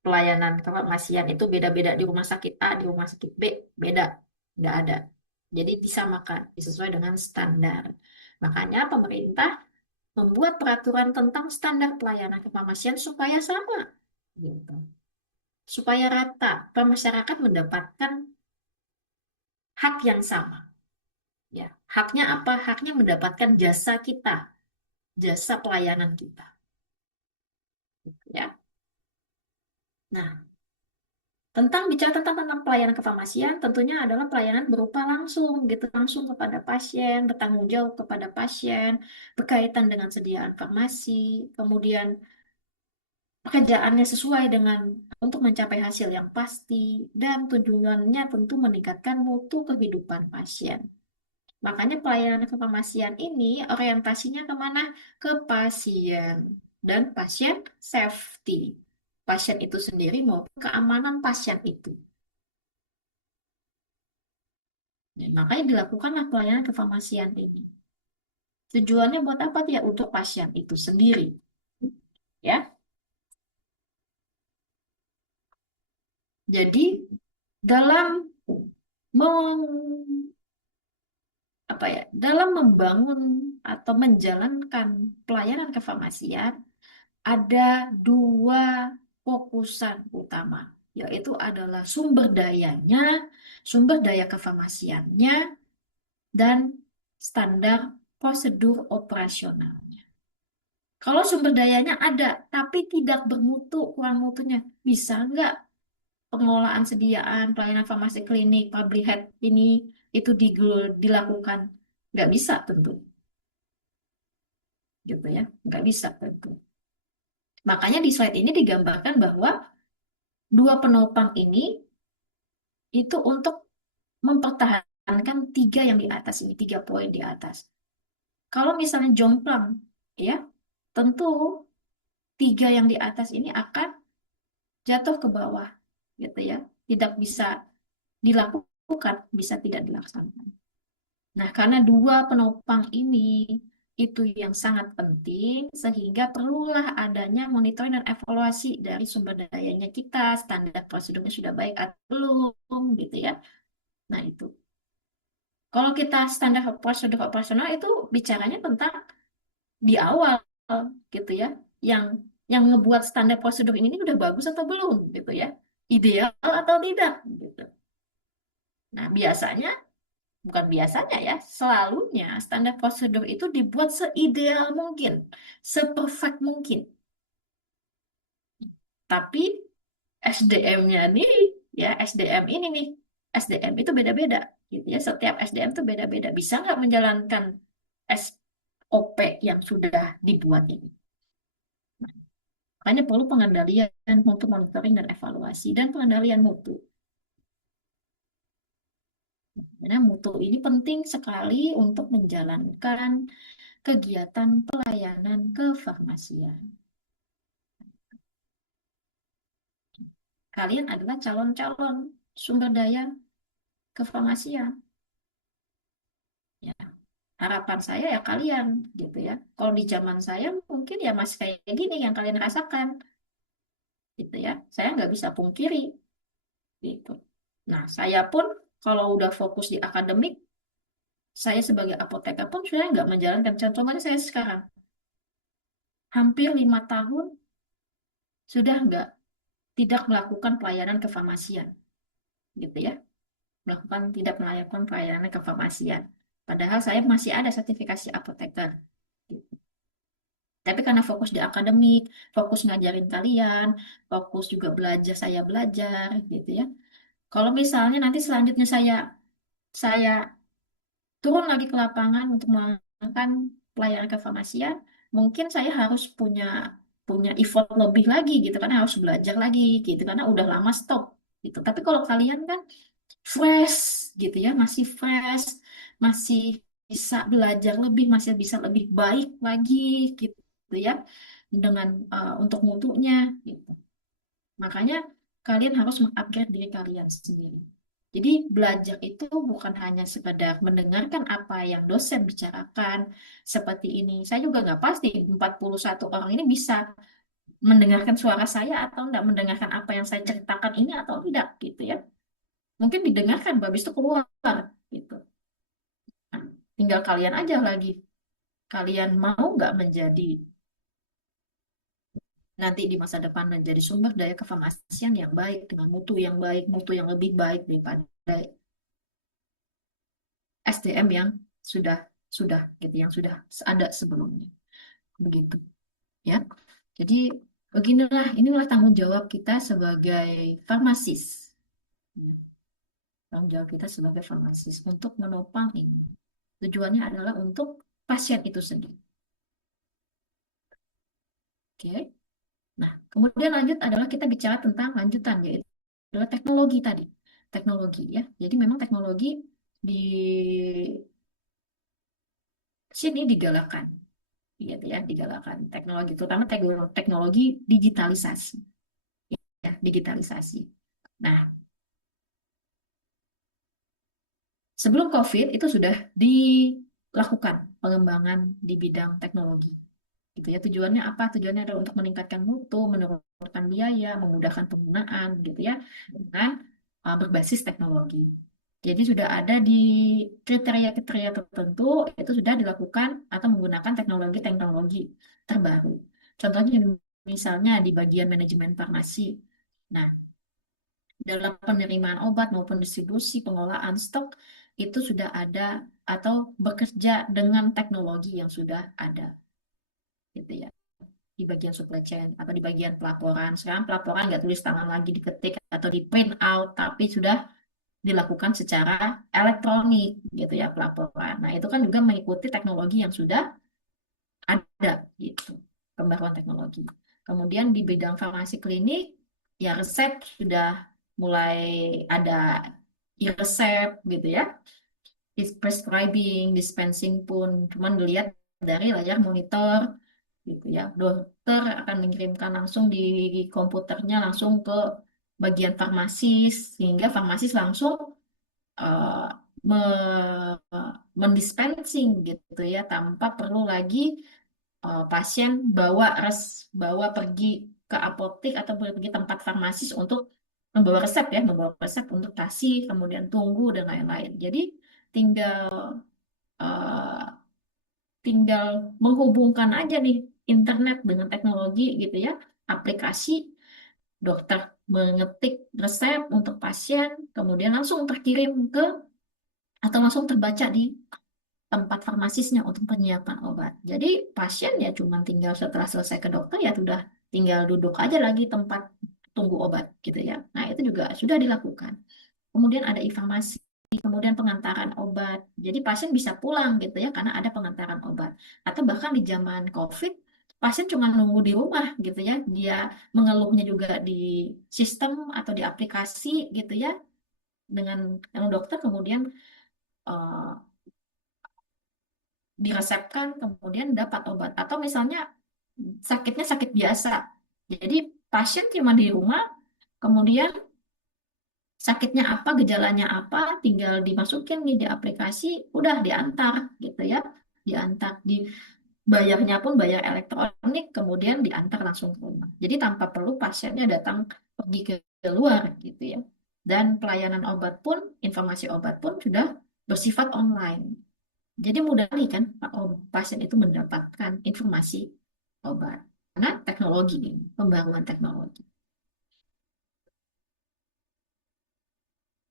pelayanan kefarmasian itu beda-beda di rumah sakit A, di rumah sakit B, beda. Nggak ada. Jadi disamakan, disesuaikan dengan standar. Makanya pemerintah membuat peraturan tentang standar pelayanan kefarmasian supaya sama. Gitu. Supaya rata, masyarakat mendapatkan hak yang sama. Ya, haknya apa? Haknya mendapatkan jasa kita, jasa pelayanan kita. Ya. Nah, tentang pelayanan kefarmasian, tentunya adalah pelayanan berupa langsung, gitu, langsung kepada pasien, bertanggung jawab kepada pasien, berkaitan dengan sediaan farmasi, kemudian pekerjaannya sesuai dengan untuk mencapai hasil yang pasti, dan tujuannya tentu meningkatkan mutu kehidupan pasien. Makanya pelayanan kefarmasian ini orientasinya kemana? Ke pasien dan pasien safety. Pasien itu sendiri maupun keamanan pasien itu. Ya, makanya dilakukanlah pelayanan kefarmasian ini. Tujuannya buat apa ya? Untuk pasien itu sendiri. Ya, jadi dalam meng- apa ya? Dalam membangun atau menjalankan pelayanan kefarmasian ada dua fokusan utama, yaitu adalah sumber dayanya, sumber daya kefarmasiannya, dan standar prosedur operasionalnya. Kalau sumber dayanya ada, tapi tidak bermutu, kurang mutunya, bisa nggak pengelolaan sediaan pelayanan farmasi klinik, public health ini itu dilakukan? Nggak bisa tentu, gitu ya, nggak bisa tentu. Makanya di slide ini digambarkan bahwa dua penopang ini itu untuk mempertahankan tiga yang di atas ini, 3 poin di atas. Kalau misalnya jomplang, ya, tentu tiga yang di atas ini akan jatuh ke bawah, gitu ya, tidak bisa dilakukan, bisa tidak dilaksanakan. Nah, karena dua penopang ini itu yang sangat penting, sehingga perlulah adanya monitoring dan evaluasi dari sumber dayanya kita, standar prosedurnya sudah baik atau belum, gitu ya. Nah, itu. Kalau kita standar prosedur operasional itu bicaranya tentang di awal, gitu ya. Yang yang ngebuat standar prosedur ini udah bagus atau belum, gitu ya. Ideal atau tidak, gitu. Nah, biasanya, bukan biasanya ya, selalunya standar prosedur itu dibuat seideal mungkin, seperfect mungkin. Tapi SDM-nya nih, ya SDM ini nih, SDM itu beda-beda, gitu ya. Setiap SDM itu beda-beda. Bisa nggak menjalankan SOP yang sudah dibuat ini? Makanya perlu pengendalian mutu, monitoring dan evaluasi, dan pengendalian mutu. Karena mutu ini penting sekali untuk menjalankan kegiatan pelayanan kefarmasian. Kalian adalah calon-calon sumber daya kefarmasian. Ya, harapan saya ya kalian gitu ya. Kalau di zaman saya mungkin ya masih kayak gini yang kalian rasakan gitu ya. Saya nggak bisa pungkiri gitu. Nah, saya pun kalau udah fokus di akademik, saya sebagai apoteker pun saya nggak menjalankan. Contohnya saya sekarang hampir 5 tahun sudah nggak tidak melakukan pelayanan kefarmasian gitu ya. Melakukan tidak melakukan pelayanan kefarmasian. Padahal saya masih ada sertifikasi apoteker. Tapi karena fokus di akademik, fokus ngajarin kalian, fokus juga belajar, saya belajar gitu ya. Kalau misalnya nanti selanjutnya saya turun lagi ke lapangan untuk melakukan pelayanan kefarmasian, mungkin saya harus punya punya effort lebih lagi gitu karena harus belajar lagi gitu karena udah lama stop gitu. Tapi kalau kalian kan fresh gitu ya, masih fresh, masih bisa belajar lebih, masih bisa lebih baik lagi gitu ya dengan untuk mutunya gitu. Makanya kalian harus mengupgrade diri kalian sendiri. Jadi belajar itu bukan hanya sekedar mendengarkan apa yang dosen bicarakan seperti ini. Saya juga nggak pasti 41 orang ini bisa mendengarkan suara saya atau enggak, mendengarkan apa yang saya ceritakan ini atau tidak gitu ya. Mungkin didengarkan, habis itu keluar gitu. Nah, tinggal kalian aja lagi. Kalian mau nggak menjadi nanti di masa depan menjadi sumber daya kefarmasian yang baik dengan mutu yang baik, mutu yang lebih baik daripada SDM yang sudah sudah gitu, yang sudah ada sebelumnya. Begitu, ya. Jadi inilah tanggung jawab kita sebagai farmasis. Ya, tanggung jawab kita sebagai farmasis untuk menopang ini. Tujuannya adalah untuk pasien itu sendiri. Oke. Nah, kemudian lanjut adalah kita bicara tentang lanjutan, yaitu adalah teknologi tadi. Teknologi ya. Jadi memang teknologi di sini digalakan, gitu ya, digalakan teknologi, terutama teknologi digitalisasi, ya, digitalisasi. Nah, sebelum COVID itu sudah dilakukan pengembangan di bidang teknologi. Gitu ya, tujuannya apa? Tujuannya adalah untuk meningkatkan mutu, menurunkan biaya, memudahkan penggunaan gitu ya dengan berbasis teknologi. Jadi sudah ada di kriteria-kriteria tertentu itu sudah dilakukan atau menggunakan teknologi-teknologi terbaru. Contohnya misalnya di bagian manajemen farmasi. Nah, dalam penerimaan obat maupun distribusi pengelolaan stok itu sudah ada atau bekerja dengan teknologi yang sudah ada gitu ya, di bagian supply chain atau di bagian pelaporan. Sekarang pelaporan nggak tulis tangan lagi, diketik atau di print out, tapi sudah dilakukan secara elektronik gitu ya pelaporan. Nah, itu kan juga mengikuti teknologi yang sudah ada gitu, pembaruan teknologi. Kemudian di bidang farmasi klinik, ya resep sudah mulai ada e-resep gitu ya. Prescribing, dispensing pun cuman dilihat dari layar monitor gitu ya. Dokter akan mengirimkan langsung di komputernya langsung ke bagian farmasis sehingga farmasis langsung eh, mendispensing gitu ya, tanpa perlu lagi pasien bawa pergi ke apotek atau pergi tempat farmasis untuk membawa resep ya, membawa resep untuk kasih, kemudian tunggu dan lain-lain. Jadi tinggal eh, tinggal menghubungkan aja nih internet dengan teknologi gitu ya, aplikasi, dokter mengetik resep untuk pasien, kemudian langsung terkirim ke atau langsung terbaca di tempat farmasisnya untuk penyiapan obat. Jadi pasien ya cuma tinggal setelah selesai ke dokter ya sudah tinggal duduk aja lagi tempat tunggu obat gitu ya. Nah, itu juga sudah dilakukan. Kemudian ada informasi, kemudian pengantaran obat. Jadi pasien bisa pulang gitu ya karena ada pengantaran obat. Atau bahkan di zaman COVID, pasien cuma nunggu di rumah gitu ya. Dia mengeluhnya juga di sistem atau di aplikasi gitu ya dengan dokter, kemudian eh, diresepkan kemudian dapat obat, atau misalnya sakitnya sakit biasa, jadi pasien cuma di rumah, kemudian sakitnya apa, gejalanya apa, tinggal dimasukin nih di aplikasi, udah diantar gitu ya, diantar, di bayarnya pun bayar elektronik, kemudian diantar langsung ke rumah, jadi tanpa perlu pasiennya datang pergi ke luar gitu ya. Dan pelayanan obat pun, informasi obat pun sudah bersifat online. Jadi mudah nih kan pasien itu mendapatkan informasi obat karena teknologi ini, pembaruan teknologi.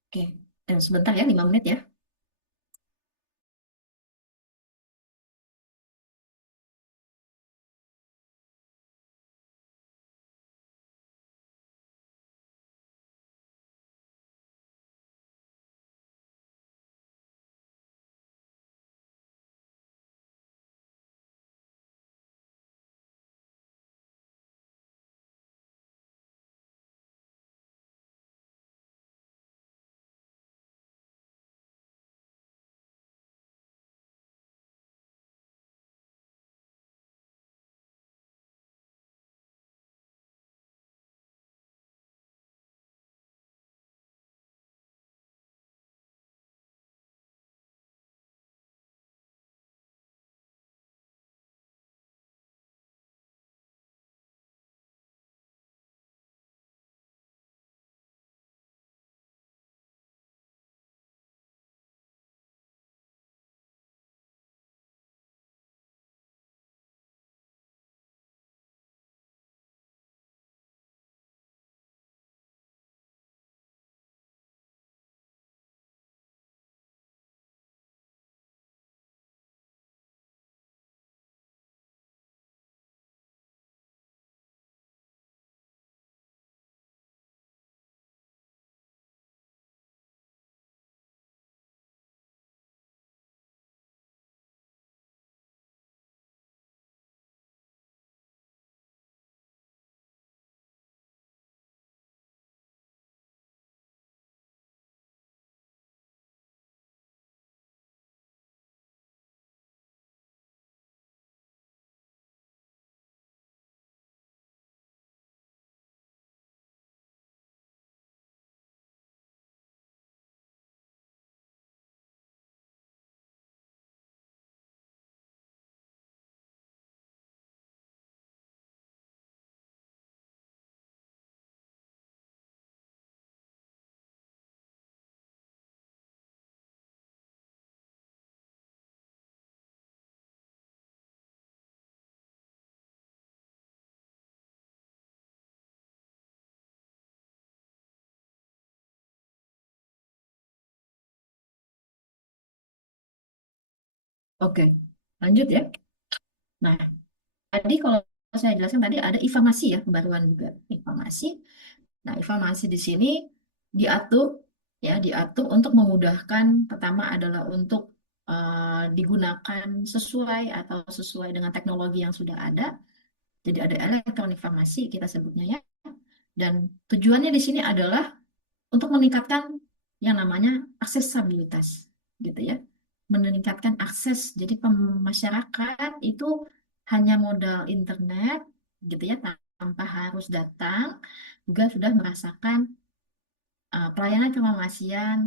Oke, dan sebentar ya, 5 menit ya. Oke, lanjut ya. Nah, tadi kalau saya jelaskan tadi ada informasi ya, pembaruan juga informasi. Nah, informasi di sini diatur ya, diatur untuk memudahkan. Pertama adalah untuk digunakan sesuai atau sesuai dengan teknologi yang sudah ada. Jadi ada elektronik farmasi kita sebutnya ya. Dan tujuannya di sini adalah untuk meningkatkan yang namanya aksesabilitas gitu ya. Meningkatkan akses. Jadi masyarakat itu hanya modal internet gitu ya, tanpa harus datang juga sudah merasakan pelayanan kefarmasian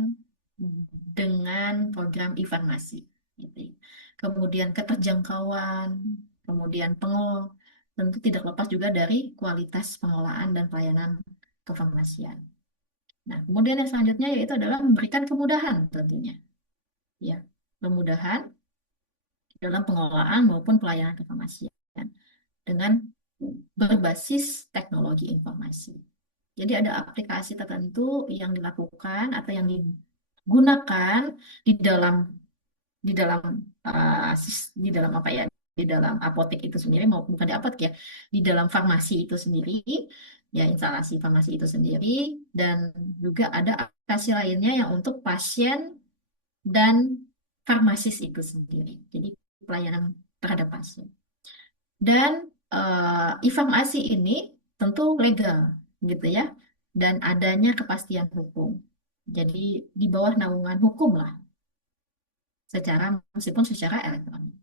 dengan program e-farmasi. Gitu. Kemudian keterjangkauan, kemudian tentu tidak lepas juga dari kualitas pengelolaan dan pelayanan kefarmasian. Nah, kemudian yang selanjutnya yaitu adalah memberikan kemudahan tentunya. Ya, kemudahan dalam pengelolaan maupun pelayanan kefarmasian dengan berbasis teknologi informasi. Jadi ada aplikasi tertentu yang dilakukan atau yang digunakan di dalam di dalam apa ya, di dalam apotek itu sendiri, mau bukan di apotek ya, di dalam farmasi itu sendiri, ya instalasi farmasi itu sendiri, dan juga ada aplikasi lainnya yang untuk pasien dan farmasis itu sendiri. Jadi pelayanan terhadap pasien. Dan e-farmasi ini tentu legal gitu ya, dan adanya kepastian hukum. Jadi di bawah naungan hukum lah, meskipun secara elektronik,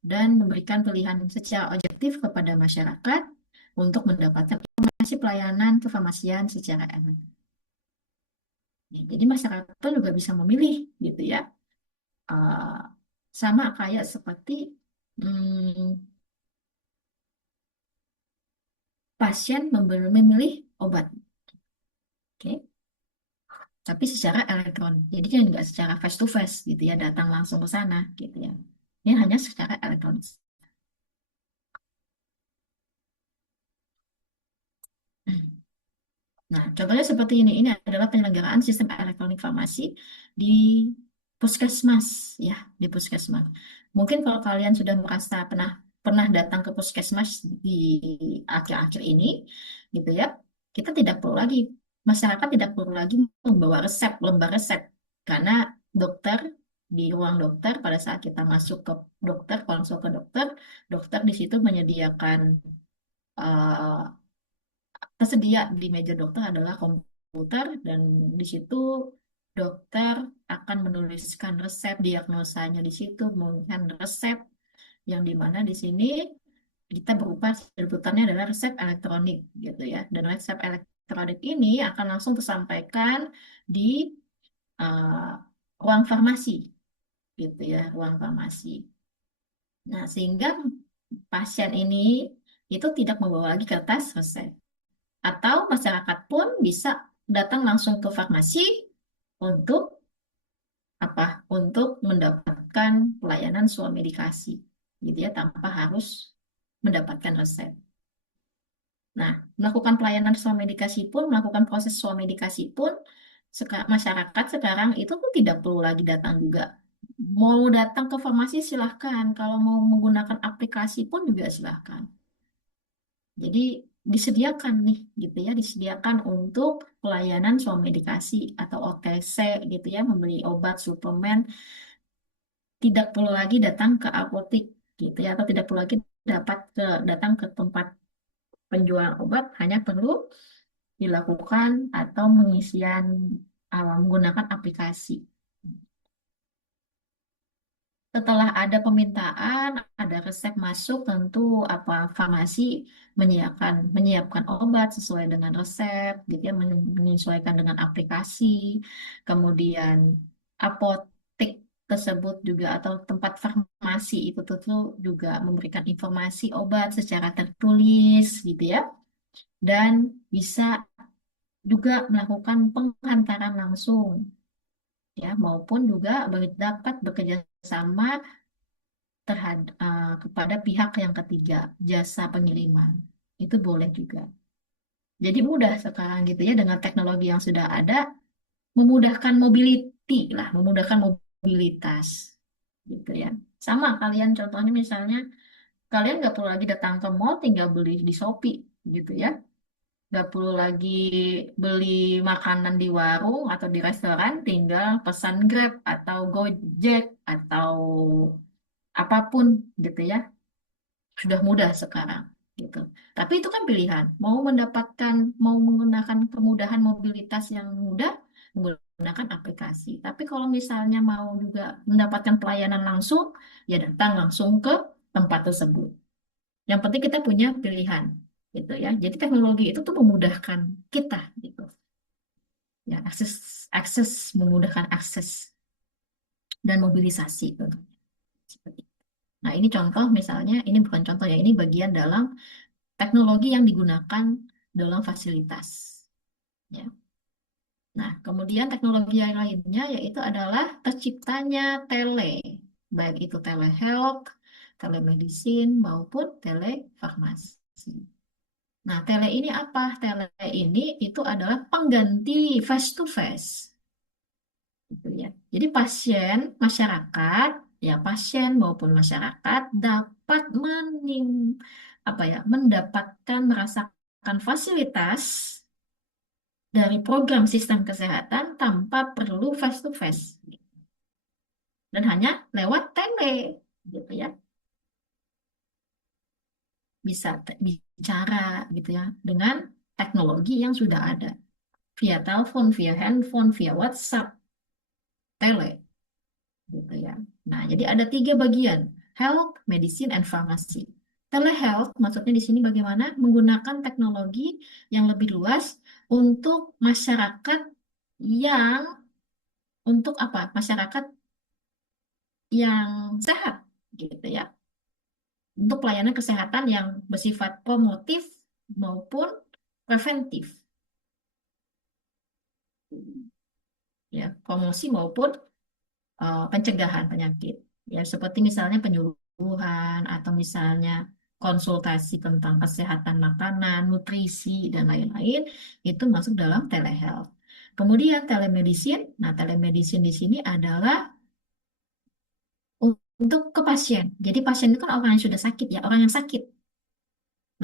dan memberikan pilihan secara objektif kepada masyarakat untuk mendapatkan informasi pelayanan kefarmasian secara elektronik. Ya, jadi masyarakat pun juga bisa memilih gitu ya. Eh, Sama kayak seperti pasien memilih obat. Oke. Tapi secara elektronik. Jadi kan nggak secara face to face gitu ya, datang langsung ke sana gitu ya. Ini hanya secara elektronik. Nah, contohnya seperti ini. Ini adalah penyelenggaraan sistem elektronik farmasi di puskesmas, ya, di puskesmas. Mungkin kalau kalian sudah merasa pernah pernah datang ke puskesmas di akhir-akhir ini, gitu ya, kita tidak perlu lagi, masyarakat tidak perlu lagi membawa lembar resep, karena dokter di ruang dokter pada saat kita masuk ke dokter, konsul ke dokter, dokter di situ menyediakan eh, tersedia di meja dokter adalah komputer, dan di situ dokter akan menuliskan resep, diagnosanya di situ, menuliskan resep yang dimana di sini kita berupa sebutannya adalah resep elektronik gitu ya, dan resep elektronik ini akan langsung tersampaikan di eh, ruang farmasi gitu ya, ruang farmasi. Nah, sehingga pasien ini itu tidak membawa lagi kertas resep. Atau masyarakat pun bisa datang langsung ke farmasi untuk apa? Untuk mendapatkan pelayanan swamedikasi, gitu ya, tanpa harus mendapatkan resep. Nah, melakukan pelayanan swamedikasi pun, melakukan proses swamedikasi pun, masyarakat sekarang itu pun tidak perlu lagi datang juga. Mau datang ke farmasi silahkan, kalau mau menggunakan aplikasi pun juga silahkan. Jadi disediakan nih gitu ya, disediakan untuk pelayanan swamedikasi atau OTC gitu ya, membeli obat, suplemen, tidak perlu lagi datang ke apotek gitu ya, atau tidak perlu lagi datang ke tempat penjualan obat, hanya perlu dilakukan atau mengisian menggunakan aplikasi. Setelah ada permintaan, ada resep masuk, tentu apa farmasi menyiapkan obat sesuai dengan resep, gitu ya, menyesuaikan dengan aplikasi. Kemudian apotek tersebut juga atau tempat farmasi itu tentu juga memberikan informasi obat secara tertulis, gitu ya, dan bisa juga melakukan penghantaran langsung, ya, maupun juga dapat bekerja sama kepada pihak yang ketiga, jasa pengiriman. Itu boleh juga. Jadi mudah sekarang gitu ya, dengan teknologi yang sudah ada, memudahkan mobility lah, memudahkan mobilitas gitu ya. Sama kalian contohnya misalnya, kalian nggak perlu lagi datang ke mall, tinggal beli di Shopee gitu ya. Nggak perlu lagi beli makanan di warung atau di restoran, tinggal pesan Grab atau Gojek atau apapun gitu ya, sudah mudah sekarang gitu. Tapi itu kan pilihan. Mau menggunakan kemudahan mobilitas yang mudah, menggunakan aplikasi. Tapi kalau misalnya mau juga mendapatkan pelayanan langsung, ya datang langsung ke tempat tersebut. Yang penting kita punya pilihan gitu ya. Jadi teknologi itu tuh memudahkan kita gitu. Ya, akses memudahkan akses dan mobilisasi tentunya. Seperti itu. Nah, ini contoh misalnya, ini bukan contoh ya, ini bagian dalam teknologi yang digunakan dalam fasilitas. Ya. Nah, kemudian teknologi yang lainnya yaitu adalah terciptanya tele, baik itu telehealth, telemedicine maupun telefarmasi. Nah, tele ini apa? Tele ini itu adalah pengganti face to face, gitu ya. Jadi pasien, masyarakat, ya pasien maupun masyarakat dapat apa ya, mendapatkan merasakan fasilitas dari program sistem kesehatan tanpa perlu face to face dan hanya lewat tele, gitu ya. Bisa bicara gitu ya dengan teknologi yang sudah ada via telepon, via handphone, via WhatsApp, tele, gitu ya. Nah, jadi ada tiga bagian, health, medicine, and pharmacy. Telehealth maksudnya di sini bagaimana menggunakan teknologi yang lebih luas untuk masyarakat yang untuk apa? Masyarakat yang sehat gitu ya. Untuk pelayanan kesehatan yang bersifat promotif maupun preventif ya, promosi maupun pencegahan penyakit. Ya, seperti misalnya penyuluhan atau misalnya konsultasi tentang kesehatan makanan, nutrisi, dan lain-lain, itu masuk dalam telehealth. Kemudian telemedicine, nah telemedicine di sini adalah untuk ke pasien. Jadi pasien itu kan orang yang sudah sakit ya, orang yang sakit.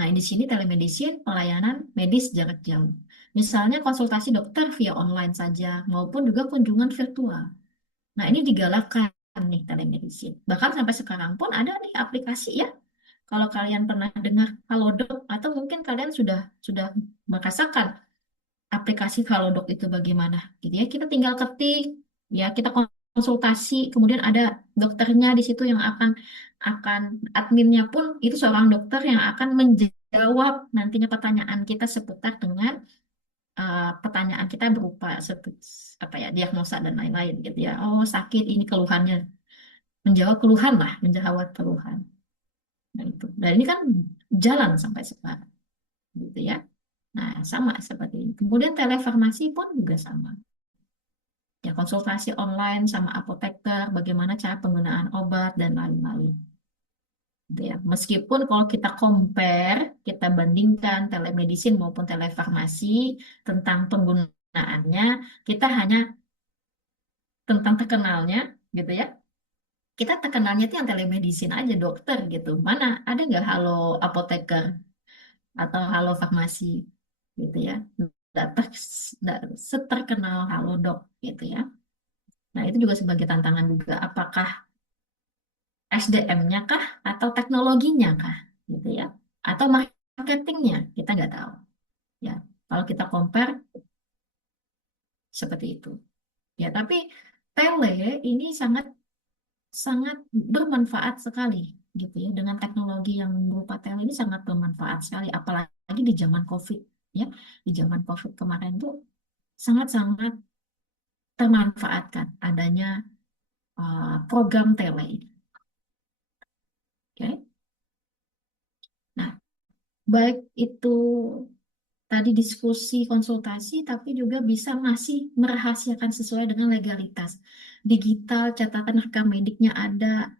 Nah, di sini telemedicine pelayanan medis jarak jauh. Misalnya konsultasi dokter via online saja maupun juga kunjungan virtual. Nah, ini digalakkan nih telemedicine. Bahkan sampai sekarang pun ada nih aplikasi ya. Kalau kalian pernah dengar Halodoc atau mungkin kalian sudah merasakan aplikasi Halodoc itu bagaimana gitu ya. Kita tinggal ketik ya, kita konsultasi, kemudian ada dokternya di situ yang akan adminnya pun itu seorang dokter yang akan menjawab nantinya pertanyaan kita seputar dengan pertanyaan kita berupa apa ya, diagnosa dan lain-lain gitu ya. Oh, sakit ini keluhannya, menjawab keluhan lah, menjawab keluhan. Nah, itu. Dan ini kan jalan sampai sekarang gitu ya. Nah, sama seperti ini. Kemudian telefarmasi pun juga sama. Ya, konsultasi online sama apoteker, bagaimana cara penggunaan obat dan lain-lain. Gitu ya. Meskipun kalau kita compare, kita bandingkan telemedicine maupun telefarmasi tentang penggunaannya, kita hanya tentang terkenalnya, gitu ya. Kita terkenalnya itu yang telemedicine aja, dokter gitu. Mana ada nggak halo apoteker atau halo farmasi, gitu ya. Data seterkenal Halodoc gitu ya. Nah, itu juga sebagai tantangan juga. Apakah SDM-nya kah atau teknologinya kah, gitu ya? Atau marketingnya? Kita nggak tahu. Ya, kalau kita compare seperti itu. Ya, tapi tele ini sangat sangat bermanfaat sekali, gitu ya. Dengan teknologi yang berupa tele ini sangat bermanfaat sekali, apalagi di zaman COVID, ya. Di zaman COVID kemarin tuh sangat-sangat termanfaatkan adanya program tele ini. Oke. Nah, baik itu tadi diskusi konsultasi, tapi juga bisa masih merahasiakan sesuai dengan legalitas. Digital, catatan rekam mediknya ada,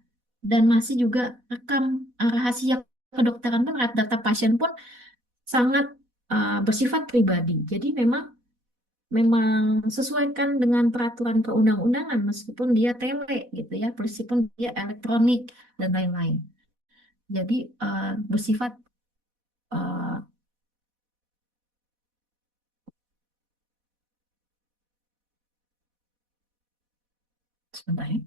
dan masih juga rekam rahasia kedokteran pun, data pasien pun sangat bersifat pribadi. Jadi memang memang sesuaikan dengan peraturan perundang-undangan meskipun dia tele gitu ya, meskipun dia elektronik dan lain-lain. Jadi bersifat eh, sebentar ya.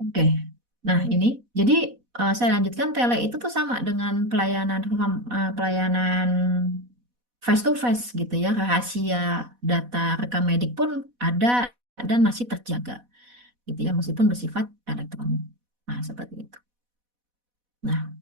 Oke. Nah, ini jadi saya lanjutkan tele itu tuh sama dengan pelayanan pelayanan face to face gitu ya, rahasia data rekam medik pun ada dan masih terjaga gitu ya, meskipun bersifat elektronik. Nah, seperti itu. Nah,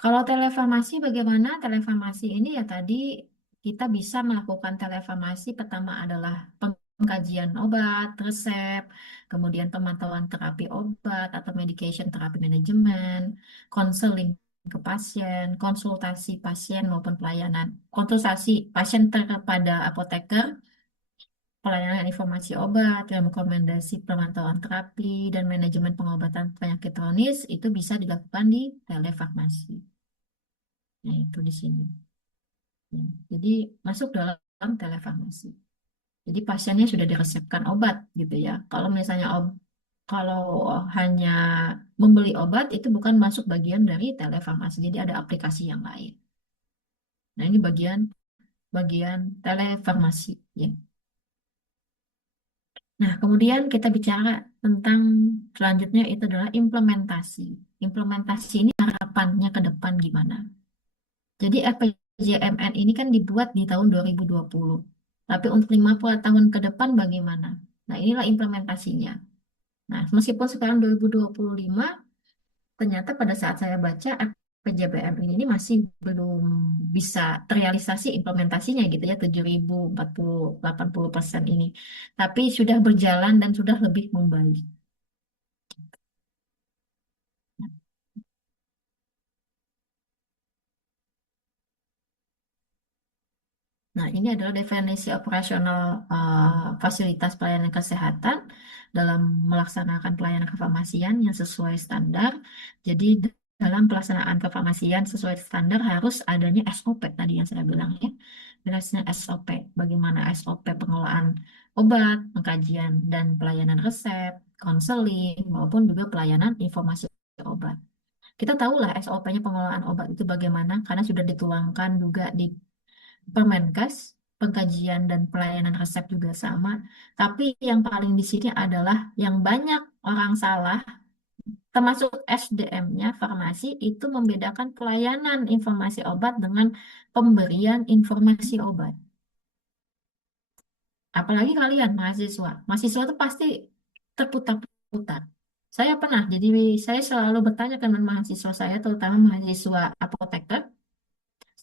kalau telefarmasi bagaimana? Telefarmasi ini ya tadi kita bisa melakukan telefarmasi, pertama adalah pengkajian obat, resep, kemudian pemantauan terapi obat atau medication therapy management, konseling ke pasien, konsultasi pasien maupun pelayanan, konsultasi pasien kepada apoteker, pelayanan informasi obat, rekomendasi pemantauan terapi, dan manajemen pengobatan penyakit kronis itu bisa dilakukan di telefarmasi. Nah, itu di sini. Ya, jadi masuk dalam telefarmasi. Jadi pasiennya sudah diresepkan obat gitu ya. Kalau misalnya kalau hanya membeli obat itu bukan masuk bagian dari telefarmasi. Jadi ada aplikasi yang lain. Nah, ini bagian bagian telefarmasi ya. Nah, kemudian kita bicara tentang selanjutnya itu adalah implementasi. Implementasi ini harapannya ke depan gimana? Jadi RPJMN ini kan dibuat di tahun 2020. Tapi untuk 50 tahun ke depan bagaimana? Nah, inilah implementasinya. Nah, meskipun sekarang 2025, ternyata pada saat saya baca RPJMN ini masih belum bisa terrealisasi implementasinya gitu ya, 7.040-80% ini. Tapi sudah berjalan dan sudah lebih membaik. Nah, ini adalah definisi operasional fasilitas pelayanan kesehatan dalam melaksanakan pelayanan kefarmasian yang sesuai standar. Jadi, dalam pelaksanaan kefarmasian sesuai standar harus adanya SOP tadi yang saya bilang ya. Jelasnya SOP, bagaimana SOP pengelolaan obat, pengkajian dan pelayanan resep, konseling, maupun juga pelayanan informasi obat. Kita tahulah SOP-nya pengelolaan obat itu bagaimana, karena sudah dituangkan juga di Permenkes, pengkajian dan pelayanan resep juga sama. Tapi yang paling di sini adalah yang banyak orang salah, termasuk SDM-nya, farmasi, itu membedakan pelayanan informasi obat dengan pemberian informasi obat. Apalagi kalian, mahasiswa. Mahasiswa itu pasti terputar-putar. Saya pernah, jadi saya selalu bertanya dengan mahasiswa saya, terutama mahasiswa apoteker,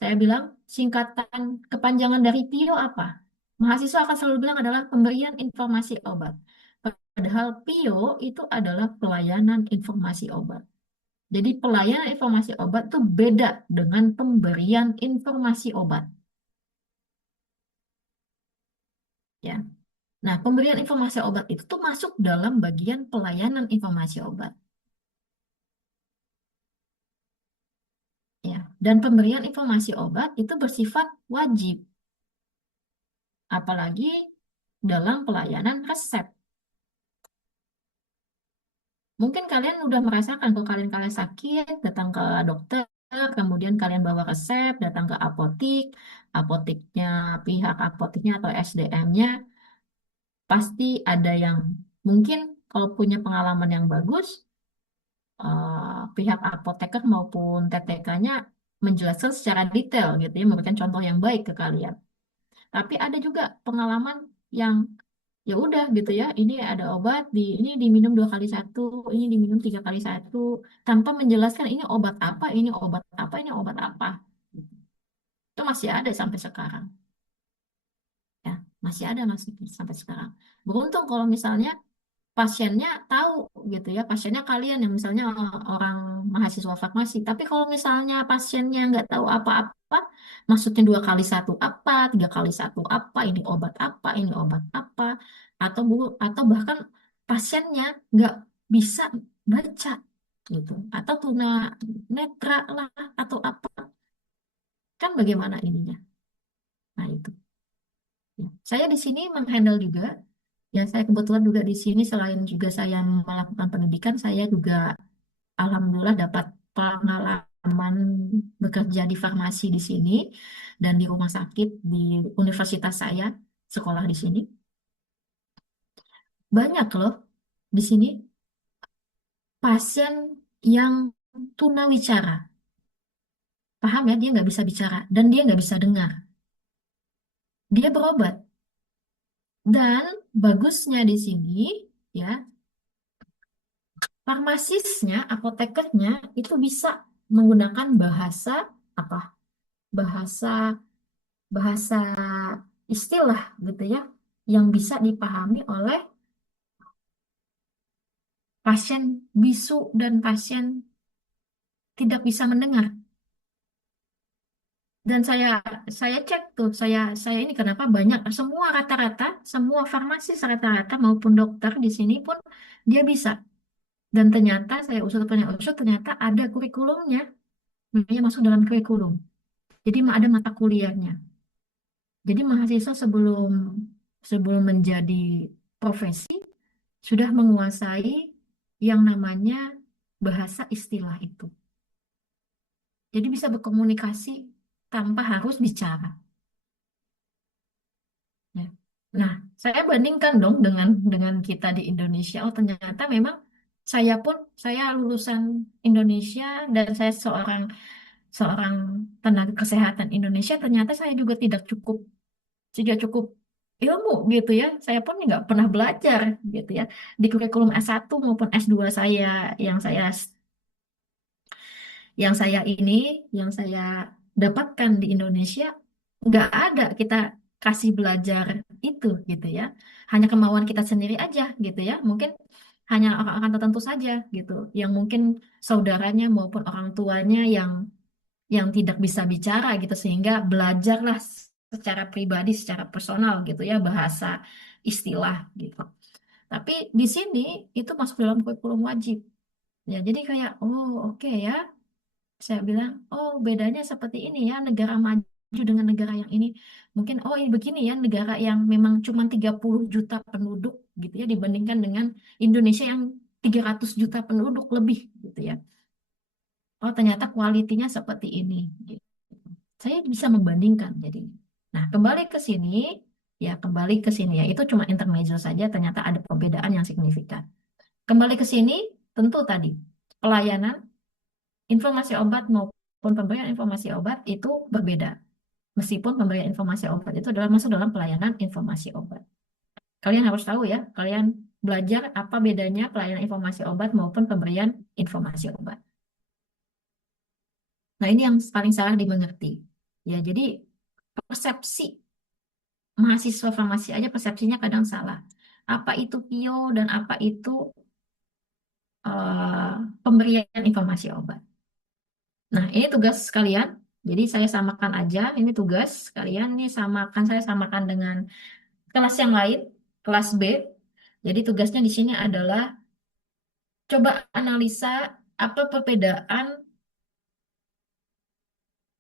saya bilang, singkatan kepanjangan dari PIO apa? Mahasiswa akan selalu bilang adalah pemberian informasi obat. Padahal PIO itu adalah pelayanan informasi obat. Jadi pelayanan informasi obat itu beda dengan pemberian informasi obat. Ya. Nah, pemberian informasi obat itu tuh masuk dalam bagian pelayanan informasi obat. Ya. Dan pemberian informasi obat itu bersifat wajib. Apalagi dalam pelayanan resep. Mungkin kalian udah merasakan kalau kalian sakit, datang ke dokter, kemudian kalian bawa resep, datang ke apotik, apotiknya, pihak apotiknya atau SDM-nya, pasti ada yang mungkin kalau punya pengalaman yang bagus, pihak apoteker maupun TTK-nya menjelaskan secara detail gitu ya, memberikan contoh yang baik ke kalian. Tapi ada juga pengalaman yang ya udah gitu ya, ini ada obat ini diminum 2 kali 1, ini diminum 3 kali 1, tanpa menjelaskan ini obat apa, ini obat apa, ini obat apa. Itu masih ada sampai sekarang ya, masih ada masih sampai sekarang. Beruntung kalau misalnya pasiennya tahu gitu ya, pasiennya kalian yang misalnya orang mahasiswa farmasi. Tapi kalau misalnya pasiennya nggak tahu apa-apa, maksudnya 2 kali 1 apa, 3 kali 1 apa, ini obat apa, atau bahkan pasiennya nggak bisa baca gitu, atau tuna netra lah atau apa, kan bagaimana ininya? Nah itu. Ya. Saya di sini menghandle juga. Ya, saya kebetulan juga di sini selain juga saya melakukan pendidikan, saya juga alhamdulillah dapat pengalaman bekerja di farmasi di sini dan di rumah sakit di universitas saya, sekolah di sini. Banyak loh di sini pasien yang tunawicara. Paham ya, dia nggak bisa bicara dan dia nggak bisa dengar. dia berobat. Dan bagusnya di sini, ya, farmasisnya, apotekernya itu bisa menggunakan bahasa apa? Bahasa bahasa istilah gitu ya, yang bisa dipahami oleh pasien bisu dan pasien tidak bisa mendengar. Dan saya cek tuh, saya ini kenapa banyak semua rata-rata semua farmasis rata-rata maupun dokter di sini pun dia bisa. Dan ternyata saya usut ternyata ada kurikulumnya, namanya masuk dalam kurikulum. Jadi ada mata kuliahnya. Jadi mahasiswa sebelum sebelum menjadi profesi sudah menguasai yang namanya bahasa istilah itu. Jadi bisa berkomunikasi tanpa harus bicara. Ya. Nah, saya bandingkan dong dengan kita di Indonesia. Oh, ternyata memang saya pun saya lulusan Indonesia dan saya seorang seorang tenaga kesehatan Indonesia. Ternyata saya juga cukup ilmu gitu ya. Saya pun nggak pernah belajar gitu ya di kurikulum S1 maupun S2 saya yang saya yang saya ini, yang saya dapatkan di Indonesia, nggak ada kita kasih belajar itu gitu ya. Hanya kemauan kita sendiri aja gitu ya. Mungkin hanya orang-orang tertentu saja gitu, yang mungkin saudaranya maupun orang tuanya yang tidak bisa bicara gitu, sehingga belajarlah secara pribadi, secara personal gitu ya, bahasa istilah gitu. Tapi di sini itu masuk dalam kurikulum wajib. Ya, jadi kayak, oh oke ya, saya bilang, oh bedanya seperti ini ya negara maju dengan negara yang ini. Mungkin, oh ini begini ya negara yang memang cuma 30 juta penduduk gitu ya dibandingkan dengan Indonesia yang 300 juta penduduk lebih gitu ya. Oh ternyata kualitinya seperti ini gitu. Saya bisa membandingkan jadi. Nah, kembali ke sini ya, itu cuma intermezzo saja ternyata ada perbedaan yang signifikan. Kembali ke sini, tentu tadi pelayanan informasi obat maupun pemberian informasi obat itu berbeda. Meskipun pemberian informasi obat itu adalah masuk dalam pelayanan informasi obat. Kalian harus tahu ya, kalian belajar apa bedanya pelayanan informasi obat maupun pemberian informasi obat. Nah, ini yang paling salah dimengerti. Ya, jadi persepsi mahasiswa farmasi aja persepsinya kadang salah. Apa itu PIO dan apa itu pemberian informasi obat. Nah, ini tugas kalian. Jadi saya samakan aja, ini tugas kalian, ini saya samakan dengan kelas yang lain, kelas B. Jadi tugasnya di sini adalah coba analisa apa perbedaan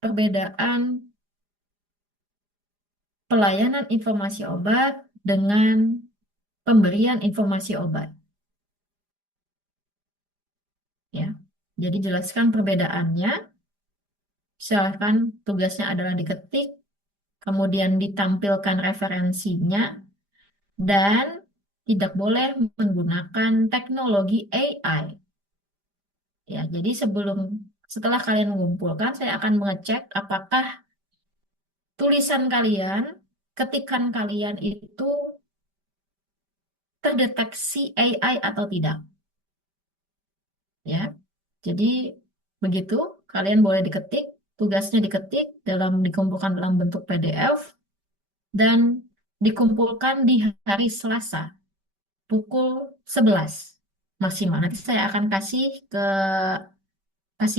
perbedaan pelayanan informasi obat dengan pemberian informasi obat. Ya, jadi jelaskan perbedaannya. Silakan tugasnya adalah diketik, kemudian ditampilkan referensinya, dan tidak boleh menggunakan teknologi AI. Ya, jadi setelah kalian mengumpulkan, saya akan mengecek apakah tulisan kalian, ketikan kalian itu terdeteksi AI atau tidak. Ya, jadi begitu kalian boleh diketik, tugasnya dikumpulkan dalam bentuk PDF dan dikumpulkan di hari Selasa pukul 11 maksimal. Nanti saya akan kasih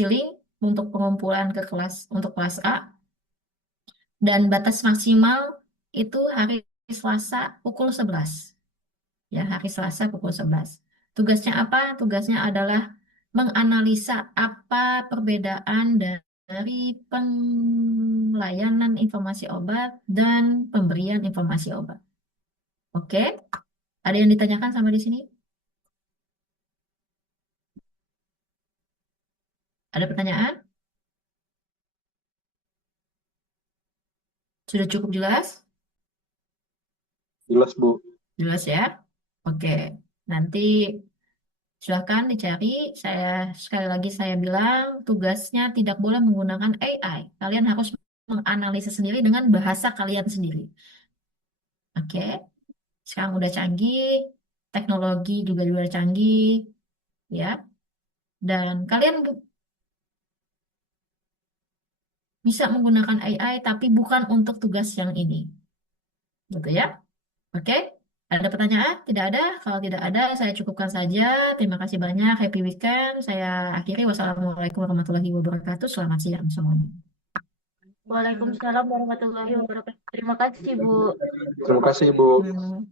link untuk pengumpulan untuk kelas A, dan batas maksimal itu hari Selasa pukul 11. Ya, hari Selasa pukul 11. Tugasnya apa? Tugasnya adalah menganalisa apa perbedaan dari pelayanan informasi obat dan pemberian informasi obat. Oke? Ada yang ditanyakan sama di sini? Ada pertanyaan? Sudah cukup jelas? Jelas, Bu. Jelas ya? Oke. Nanti silahkan dicari. Sekali lagi saya bilang, tugasnya tidak boleh menggunakan AI. Kalian harus menganalisa sendiri dengan bahasa kalian sendiri. Oke, sekarang udah canggih, teknologi juga udah canggih, ya. Dan kalian bisa menggunakan AI, tapi bukan untuk tugas yang ini, gitu ya. Oke, ada pertanyaan? Tidak ada? Kalau tidak ada, saya cukupkan saja. Terima kasih banyak. Happy weekend. Saya akhiri. Wassalamualaikum warahmatullahi wabarakatuh. Selamat siang semuanya. Waalaikumsalam warahmatullahi wabarakatuh. Terima kasih, Bu. Terima kasih, Bu. Hmm.